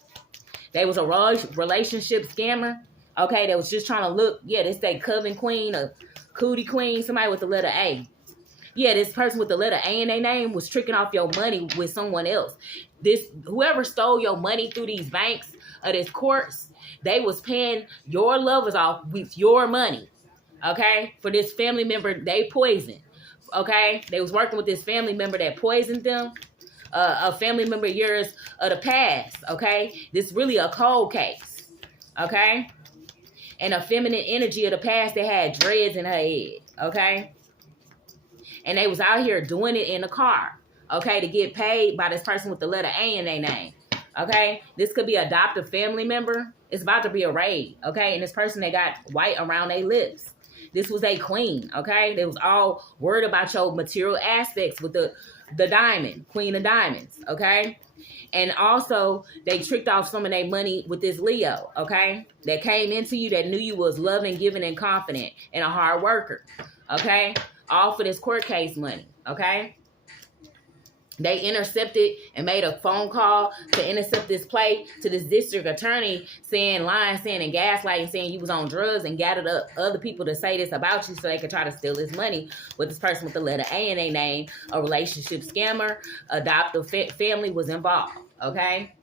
They was a relationship scammer, okay? They was just trying to look, yeah, this they coven queen, a cootie queen, somebody with the letter A. Yeah, this person with the letter A in their name was tricking off your money with someone else. Whoever stole your money through these banks or this courts, they was paying your lovers off with your money. Okay, for this family member they poisoned. Okay, they was working with this family member that poisoned them. A family member of yours of the past. Okay, this really a cold case. Okay, and a feminine energy of the past that had dreads in her head. Okay, and they was out here doing it in the car. Okay, to get paid by this person with the letter A in their name. Okay, this could be an adoptive family member. It's about to be a raid. Okay, and this person they got white around their lips. This was a queen, okay? They was all worried about your material aspects with the diamond, queen of diamonds, okay? And also, they tricked off some of their money with this Leo, okay? That came into you that knew you was loving, giving, and confident, and a hard worker, okay? All for this court case money, okay? They intercepted and made a phone call to intercept this play to this district attorney lying, saying, and gaslighting, saying you was on drugs and gathered up other people to say this about you so they could try to steal his money with this person with the letter A in their name, a relationship scammer, adoptive family was involved, okay?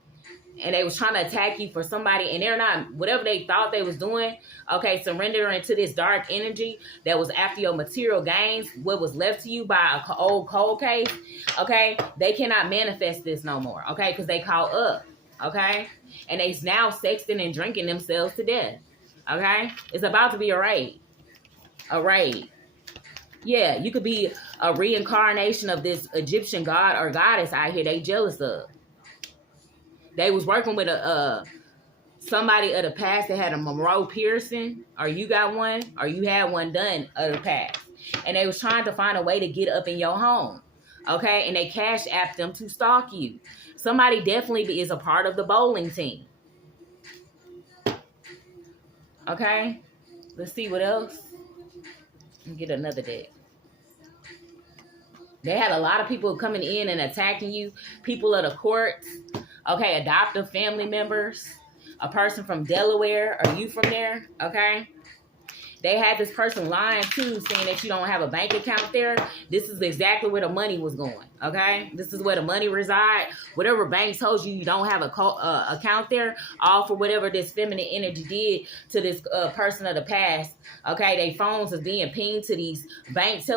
And they was trying to attack you for somebody, and they're not, whatever they thought they was doing, okay, surrendering to this dark energy that was after your material gains, what was left to you by a old cold case, okay, they cannot manifest this no more, okay, because they caught up, okay, and they's now sexting and drinking themselves to death, okay, it's about to be a raid, yeah, you could be a reincarnation of this Egyptian god or goddess out here they jealous of. They was working with somebody of the past that had a Monroe piercing, or you got one, or you had one done of the past. And they was trying to find a way to get up in your home, okay? And they cash apped them to stalk you. Somebody definitely is a part of the bowling team. Okay? Let's see what else. Let me get another deck. They had a lot of people coming in and attacking you. People of the courts. Okay, adoptive family members, a person from Delaware, are you from there? Okay. They had this person lying too, saying that you don't have a bank account there. This is exactly where the money was going. Okay, this is where the money reside. Whatever bank told you don't have a account there, all for whatever this feminine energy did to this person of the past. Okay, their phones is being pinged to these bank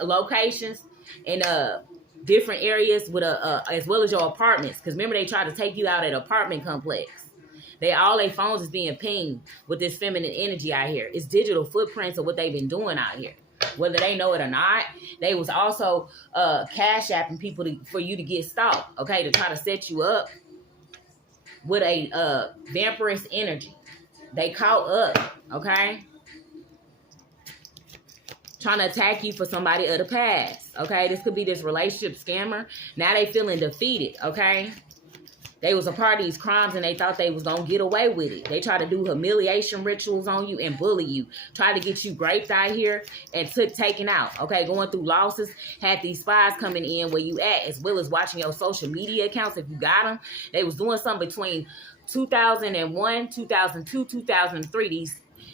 locations and different areas with as well as your apartments. Because remember, they tried to take you out at an apartment complex. All their phones is being pinged with this feminine energy out here. It's digital footprints of what they've been doing out here. Whether they know it or not, they was also cash apping people for you to get stalked, okay, to try to set you up with a vampirous energy. They caught up, okay? Trying to attack you for somebody of the past, okay? This could be this relationship scammer. Now they feeling defeated, okay? They was a part of these crimes and they thought they was going to get away with it. They try to do humiliation rituals on you and bully you. Try to get you raped out here and taken out, okay? Going through losses. Had these spies coming in where you at, as well as watching your social media accounts if you got them. They was doing something between 2001, 2002, 2003.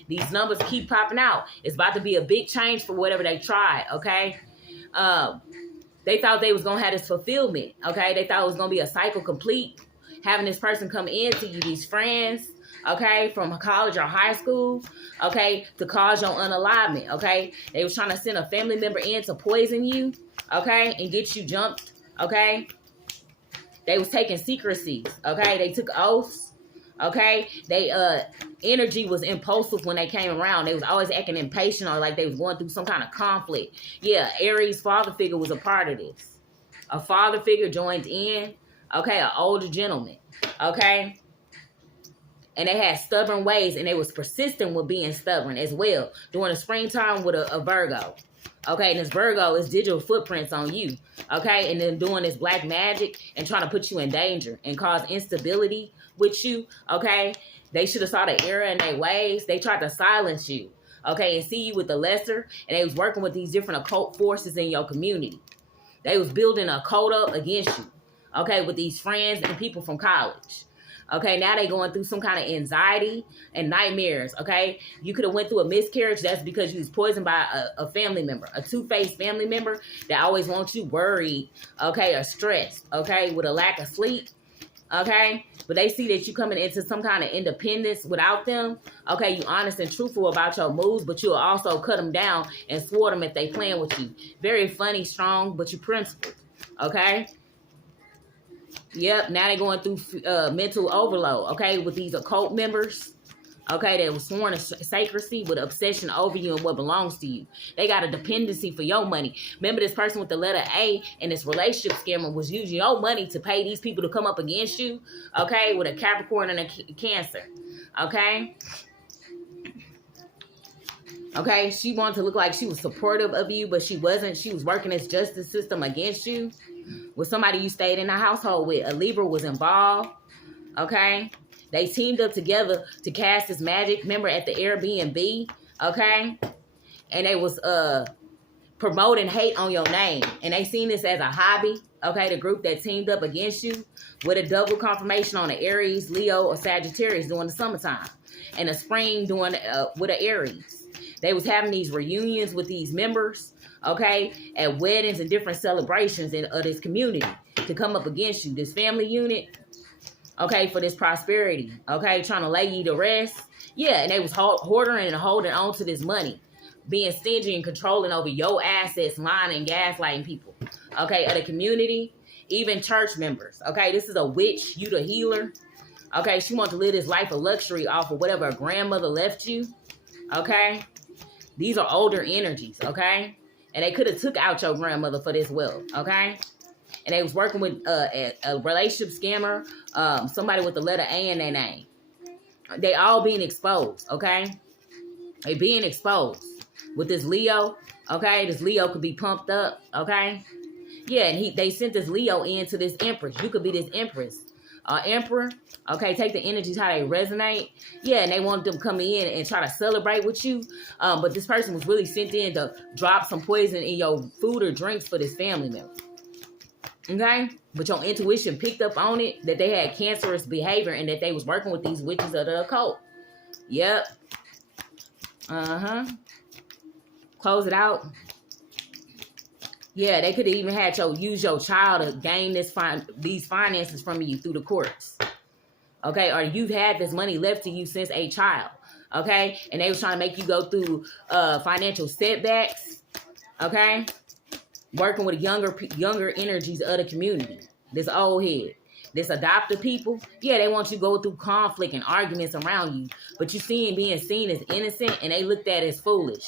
These numbers keep popping out. It's about to be a big change for whatever they tried, okay? They thought they was going to have this fulfillment, okay? They thought it was going to be a cycle complete. Having this person come into you, these friends, okay, from college or high school, okay, to cause your unalignment, okay? They was trying to send a family member in to poison you, okay, and get you jumped, okay? They was taking secrecies, okay? They took oaths, okay? They energy was impulsive when they came around. They was always acting impatient or like they was going through some kind of conflict. Yeah, Aries father figure was a part of this. A father figure joined in, okay? An older gentleman, okay? And they had stubborn ways, and they was persistent with being stubborn as well. During the springtime with a Virgo. Okay, and this Virgo is digital footprints on you. Okay, and then doing this black magic and trying to put you in danger and cause instability with you. Okay, they should have saw the error in their ways. They tried to silence you. Okay, and see you with the lesser. And they was working with these different occult forces in your community. They was building a code up against you. Okay, with these friends and people from college. Okay, now they going through some kind of anxiety and nightmares, okay? You could have went through a miscarriage. That's because you was poisoned by a family member, a two-faced family member that always wants you worried, okay, or stressed, okay, with a lack of sleep, okay? But they see that you coming into some kind of independence without them, okay? You honest and truthful about your moves, but you'll also cut them down and thwart them if they playing with you. Very funny, strong, but you principled, okay? Yep, now they're going through mental overload, okay, with these occult members, okay, that was sworn to secrecy with obsession over you and what belongs to you. They got a dependency for your money. Remember, this person with the letter A and this relationship scammer was using your money to pay these people to come up against you, okay, with a Capricorn and a Cancer, okay? Okay, she wanted to look like she was supportive of you, but she wasn't. She was working this justice system against you. With somebody you stayed in a household with. A Libra was involved. Okay? They teamed up together to cast this magic. Remember at the Airbnb? Okay? And they was promoting hate on your name. And they seen this as a hobby. Okay? The group that teamed up against you with a double confirmation on an Aries, Leo, or Sagittarius during the summertime. And a spring doing with an Aries. They was having these reunions with these members, okay, at weddings and different celebrations of this community to come up against you. This family unit, okay, for this prosperity, okay, trying to lay you to rest. Yeah, and they was hoarding and holding on to this money, being stingy and controlling over your assets, lying and gaslighting people, okay, of the community, even church members, okay. This is a witch, you the healer, okay. She wants to live this life of luxury off of whatever her grandmother left you, okay. These are older energies, okay? And they could have took out your grandmother for this wealth, okay? And they was working with a relationship scammer, somebody with the letter A in their name. They all being exposed, okay? They being exposed. With this Leo, okay? This Leo could be pumped up, okay? Yeah, and they sent this Leo into this Empress. You could be this Empress. Emperor, okay, take the energies how they resonate. Yeah, and they want them to come in and try to celebrate with you. But this person was really sent in to drop some poison in your food or drinks for this family member. Okay? But your intuition picked up on it that they had cancerous behavior and that they was working with these witches of the occult. Yep. Close it out. Yeah, they could have even had use your child to gain these finances from you through the courts. Okay, or you've had this money left to you since a child. Okay, and they was trying to make you go through financial setbacks. Okay, working with younger energies of the community. This old head, this adopted people. Yeah, they want you to go through conflict and arguments around you, but you being seen as innocent, and they looked at as foolish.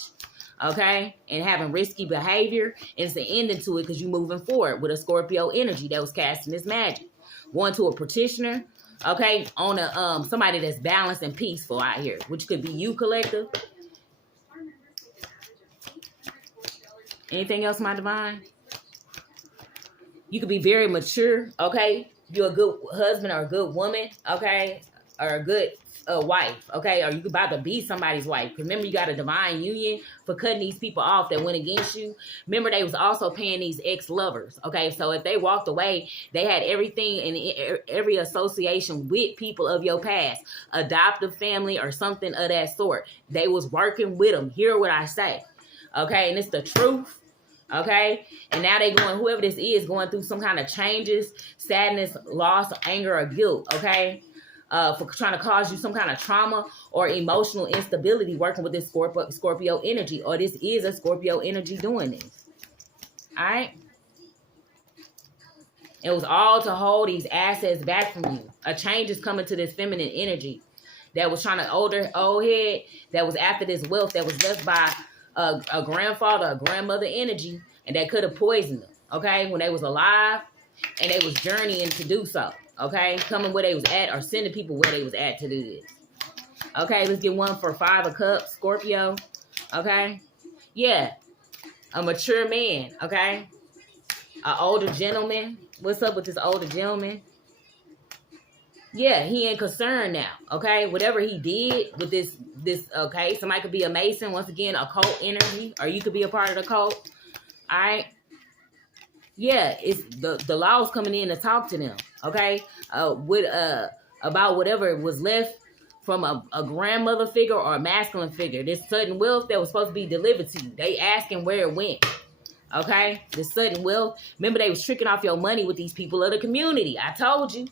Okay, and having risky behavior, and it's an ending to it because you're moving forward with a Scorpio energy that was casting this magic. Going to a practitioner, okay, on a somebody that's balanced and peaceful out here, which could be you, collective. Anything else, my divine? You could be very mature, okay? You're a good husband or a good woman, okay, or a good wife, okay, or you could about to be somebody's wife. Remember, you got a divine union for cutting these people off that went against you. Remember, they was also paying these ex-lovers, okay? So if they walked away, they had everything and every association with people of your past, adoptive family or something of that sort. They was working with them. Hear what I say, okay? And it's the truth. Okay, and now they going, whoever this is, going through some kind of changes, sadness, loss, anger, or guilt, okay, for trying to cause you some kind of trauma or emotional instability working with this Scorpio energy, or this is a Scorpio energy doing this. All right. It was all to hold these assets back from you. A change is coming to this feminine energy that was trying to old head that was after this wealth that was left by a grandfather, a grandmother energy, and that could have poisoned them, okay, when they was alive and they was journeying to do so, okay, coming where they was at or sending people where they was at to do this. Okay, let's get one for 5 of Cups, Scorpio, okay? Yeah, a mature man, okay? An older gentleman. What's up with this older gentleman? Yeah, he ain't concerned now, okay? Whatever he did with this, okay? Somebody could be a Mason, once again, a cult energy, or you could be a part of the cult, all right? Yeah, it's the law's coming in to talk to them, okay? About whatever was left from a grandmother figure or a masculine figure. This sudden wealth that was supposed to be delivered to you. They asking where it went. Okay? This sudden wealth. Remember, they was tricking off your money with these people of the community. I told you.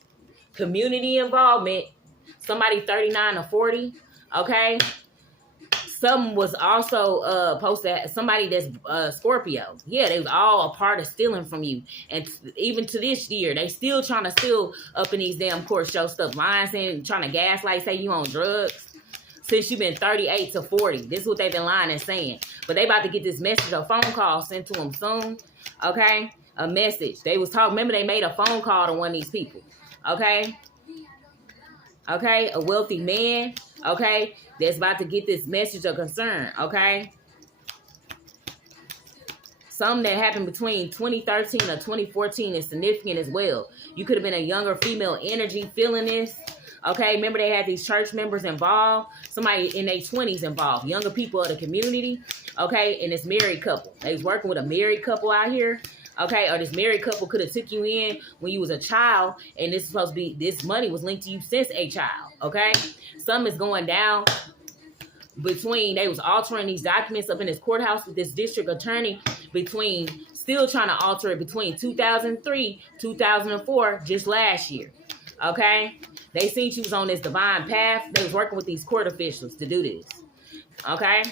Community involvement. Somebody 39 or 40. Okay? Some was also posted, somebody that's Scorpio. Yeah, they was all a part of stealing from you. And even to this year, they still trying to steal up in these damn court show stuff. Lying, saying, trying to gaslight, say you on drugs. Since you've been 38 to 40. This is what they've been lying and saying. But they about to get this message, a phone call sent to them soon. Okay? A message. They was talking, remember they made a phone call to one of these people. Okay? Okay? A wealthy man. Okay? That's about to get this message of concern, okay? Something that happened between 2013 or 2014 is significant as well. You could have been a younger female energy feeling this, okay? Remember they had these church members involved, somebody in their 20s involved, younger people of the community, okay? And this married couple. They was working with a married couple out here, okay? Or this married couple could have took you in when you was a child, and this is supposed to be, this money was linked to you since a child, okay? Something is going down between, they was altering these documents up in this courthouse with this district attorney between, still trying to alter it between 2003, 2004, just last year. Okay? They seen she was on this divine path. They was working with these court officials to do this. Okay?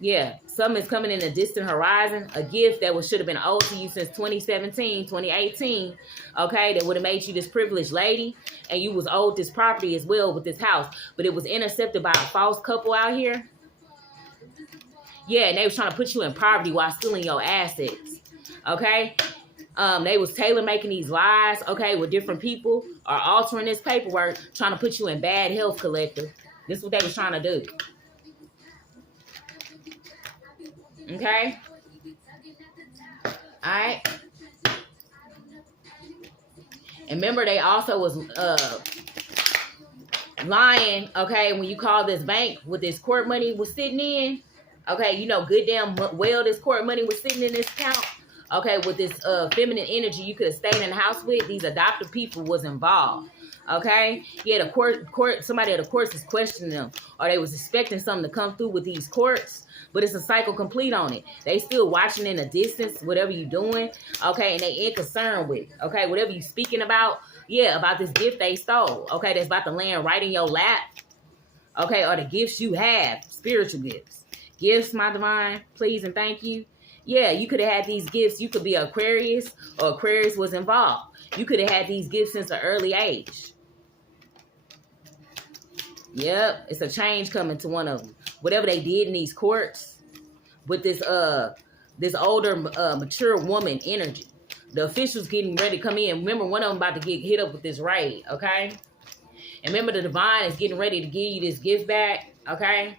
Yeah. Something is coming in a distant horizon. A gift that should have been owed to you since 2017, 2018. Okay? That would have made you this privileged lady. And you was owed this property as well with this house. But it was intercepted by a false couple out here. Yeah, and they was trying to put you in poverty while stealing your assets. Okay? They was tailor-making these lies, okay, with different people, or altering this paperwork, trying to put you in bad health, collective. This is what they was trying to do. Okay? Alright? And remember, they also was lying, okay, when you call this bank with this court money was sitting in. Okay, you know good damn well this court money was sitting in this account. Okay, with this feminine energy you could have stayed in the house with. These adoptive people was involved. Okay? Yeah, the court, somebody at the courts is questioning them. Or they was expecting something to come through with these courts. But it's a cycle complete on it. They still watching in the distance, whatever you doing. Okay, and they in concern with it. Okay, whatever you speaking about. Yeah, about this gift they stole. Okay, that's about to land right in your lap. Okay, or the gifts you have. Spiritual gifts. Gifts, my divine, please and thank you. Yeah, you could have had these gifts. You could be Aquarius, or Aquarius was involved. You could have had these gifts since an early age. Yep, it's a change coming to one of them. Whatever they did in these courts with this this older mature woman energy. The officials getting ready to come in. Remember, one of them about to get hit up with this raid, okay? And remember, the divine is getting ready to give you this gift back, okay?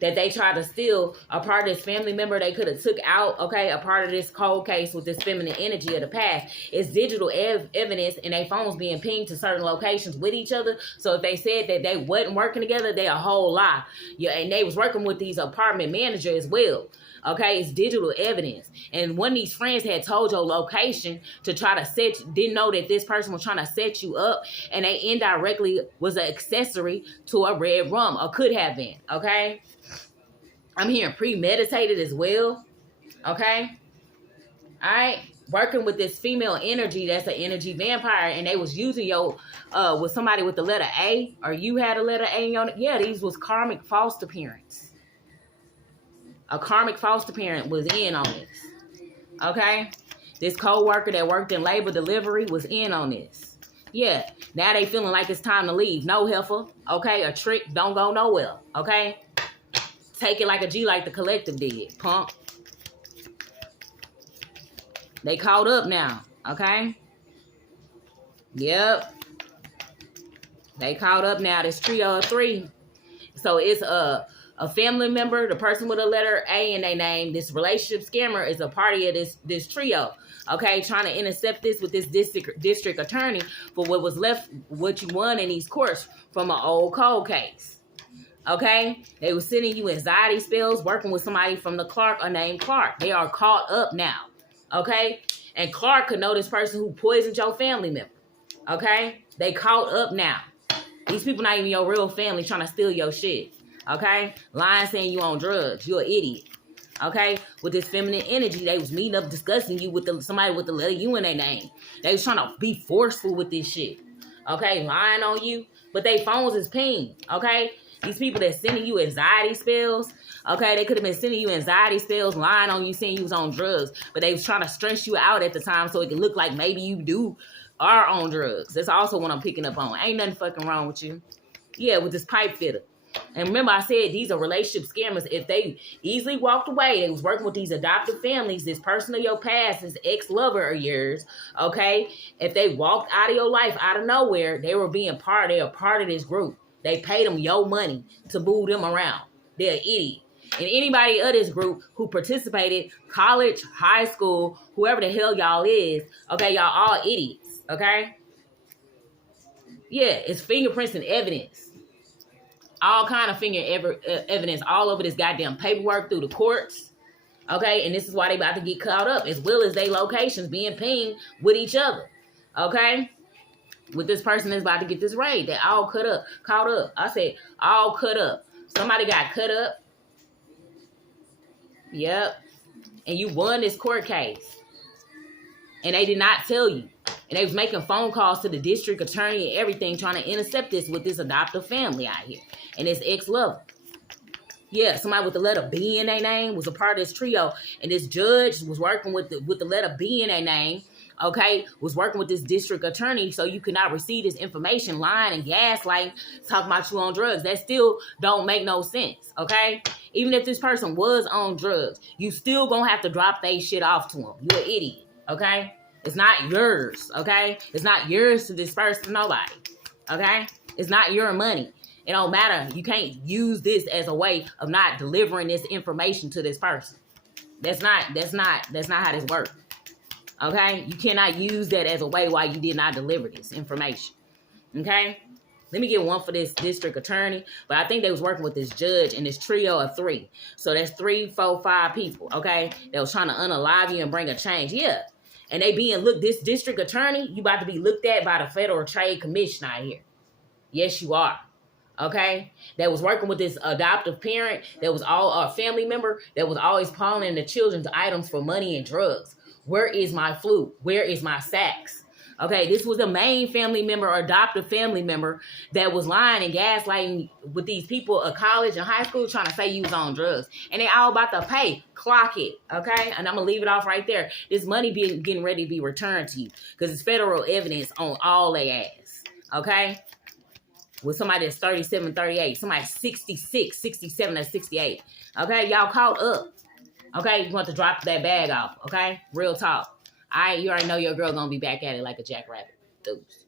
That they tried to steal a part of this family member they could have took out, okay? A part of this cold case with this feminine energy of the past. It's digital evidence and their phones being pinged to certain locations with each other. So if they said that they wasn't working together, they a whole lie. Yeah, and they was working with these apartment managers as well. Okay, it's digital evidence. And one of these friends had told your location to try to set you, didn't know that this person was trying to set you up, and they indirectly was an accessory to a red rum, or could have been, okay? I'm hearing premeditated as well, okay? All right, working with this female energy that's an energy vampire, and they was using your, with somebody with the letter A, or you had a letter A on it. Yeah, these was karmic foster parents. A karmic foster parent was in on this. Okay? This co-worker that worked in labor delivery was in on this. Yeah, now they feeling like it's time to leave. No, heifer, okay? A trick don't go nowhere, okay? Take it like a G like the collective did, punk. They caught up now, okay? Yep. They caught up now, this trio of three. So it's a family member, the person with a letter A in their name. This relationship scammer is a party of this trio. Okay, trying to intercept this with this district attorney for what was left, what you won in these courts from an old cold case. Okay, they were sending you anxiety spells, working with somebody from the Clark named Clark. They are caught up now. Okay, and Clark could know this person who poisoned your family member. Okay, they caught up now. These people not even your real family trying to steal your shit. Okay, lying saying you on drugs. You're an idiot. Okay, with this feminine energy, they was meeting up discussing you with somebody with the letter U in their name. They was trying to be forceful with this shit. Okay, lying on you, but they phones is pinged. Okay, these people that sending you anxiety spells. Okay, they could have been sending you anxiety spells, lying on you, saying you was on drugs, but they was trying to stress you out at the time so it could look like maybe you are on drugs. That's also what I'm picking up on. Ain't nothing fucking wrong with you. Yeah, with this pipe fitter. And remember, I said these are relationship scammers. If they easily walked away, they was working with these adoptive families, this person of your past, this ex-lover of yours, okay? If they walked out of your life out of nowhere, they were a part of this group. They paid them your money to move them around. They're an idiot. And anybody of this group who participated, college, high school, whoever the hell y'all is, okay, y'all all idiots, okay? Yeah, it's fingerprints and evidence. All kind of evidence all over this goddamn paperwork through the courts. Okay, and this is why they about to get caught up, as well as they locations being pinged with each other. Okay? With this person that's about to get this raid. They all caught up. I said all cut up. Somebody got cut up. Yep. And you won this court case. And they did not tell you. And they was making phone calls to the district attorney and everything, trying to intercept this with this adoptive family out here. And this ex-lover. Yeah, somebody with the letter B in their name was a part of this trio. And this judge was working with the letter B in their name. Okay, was working with this district attorney so you could not receive this information, lying and gaslighting, talking about you on drugs. That still don't make no sense, okay? Even if this person was on drugs, you still gonna have to drop that shit off to them. You're an idiot, okay? It's not yours, okay? It's not yours to disperse to nobody, okay? It's not your money. It don't matter. You can't use this as a way of not delivering this information to this person. That's not how this works. Okay? You cannot use that as a way why you did not deliver this information. Okay? Let me get one for this district attorney. But I think they was working with this judge and this trio of three. So that's 3, 4, 5 people. Okay? That was trying to unalive you and bring a change. Yeah. And they this district attorney, you about to be looked at by the Federal Trade Commission out here. Yes, you are. Okay? That was working with this adoptive parent. That was all a family member that was always pawning the children's items for money and drugs. Where is my flute? Where is my sax? Okay, this was the main family member or adoptive family member that was lying and gaslighting with these people at college and high school trying to say you was on drugs. And they all about to pay. Clock it, okay? And I'm going to leave it off right there. This money getting ready to be returned to you because it's federal evidence on all their ass, okay? With somebody that's 37, 38, somebody 66, 67, or 68. Okay, y'all caught up. Okay, you want to drop that bag off, okay? Real talk. You already know your girl gonna be back at it like a jackrabbit. Deuce.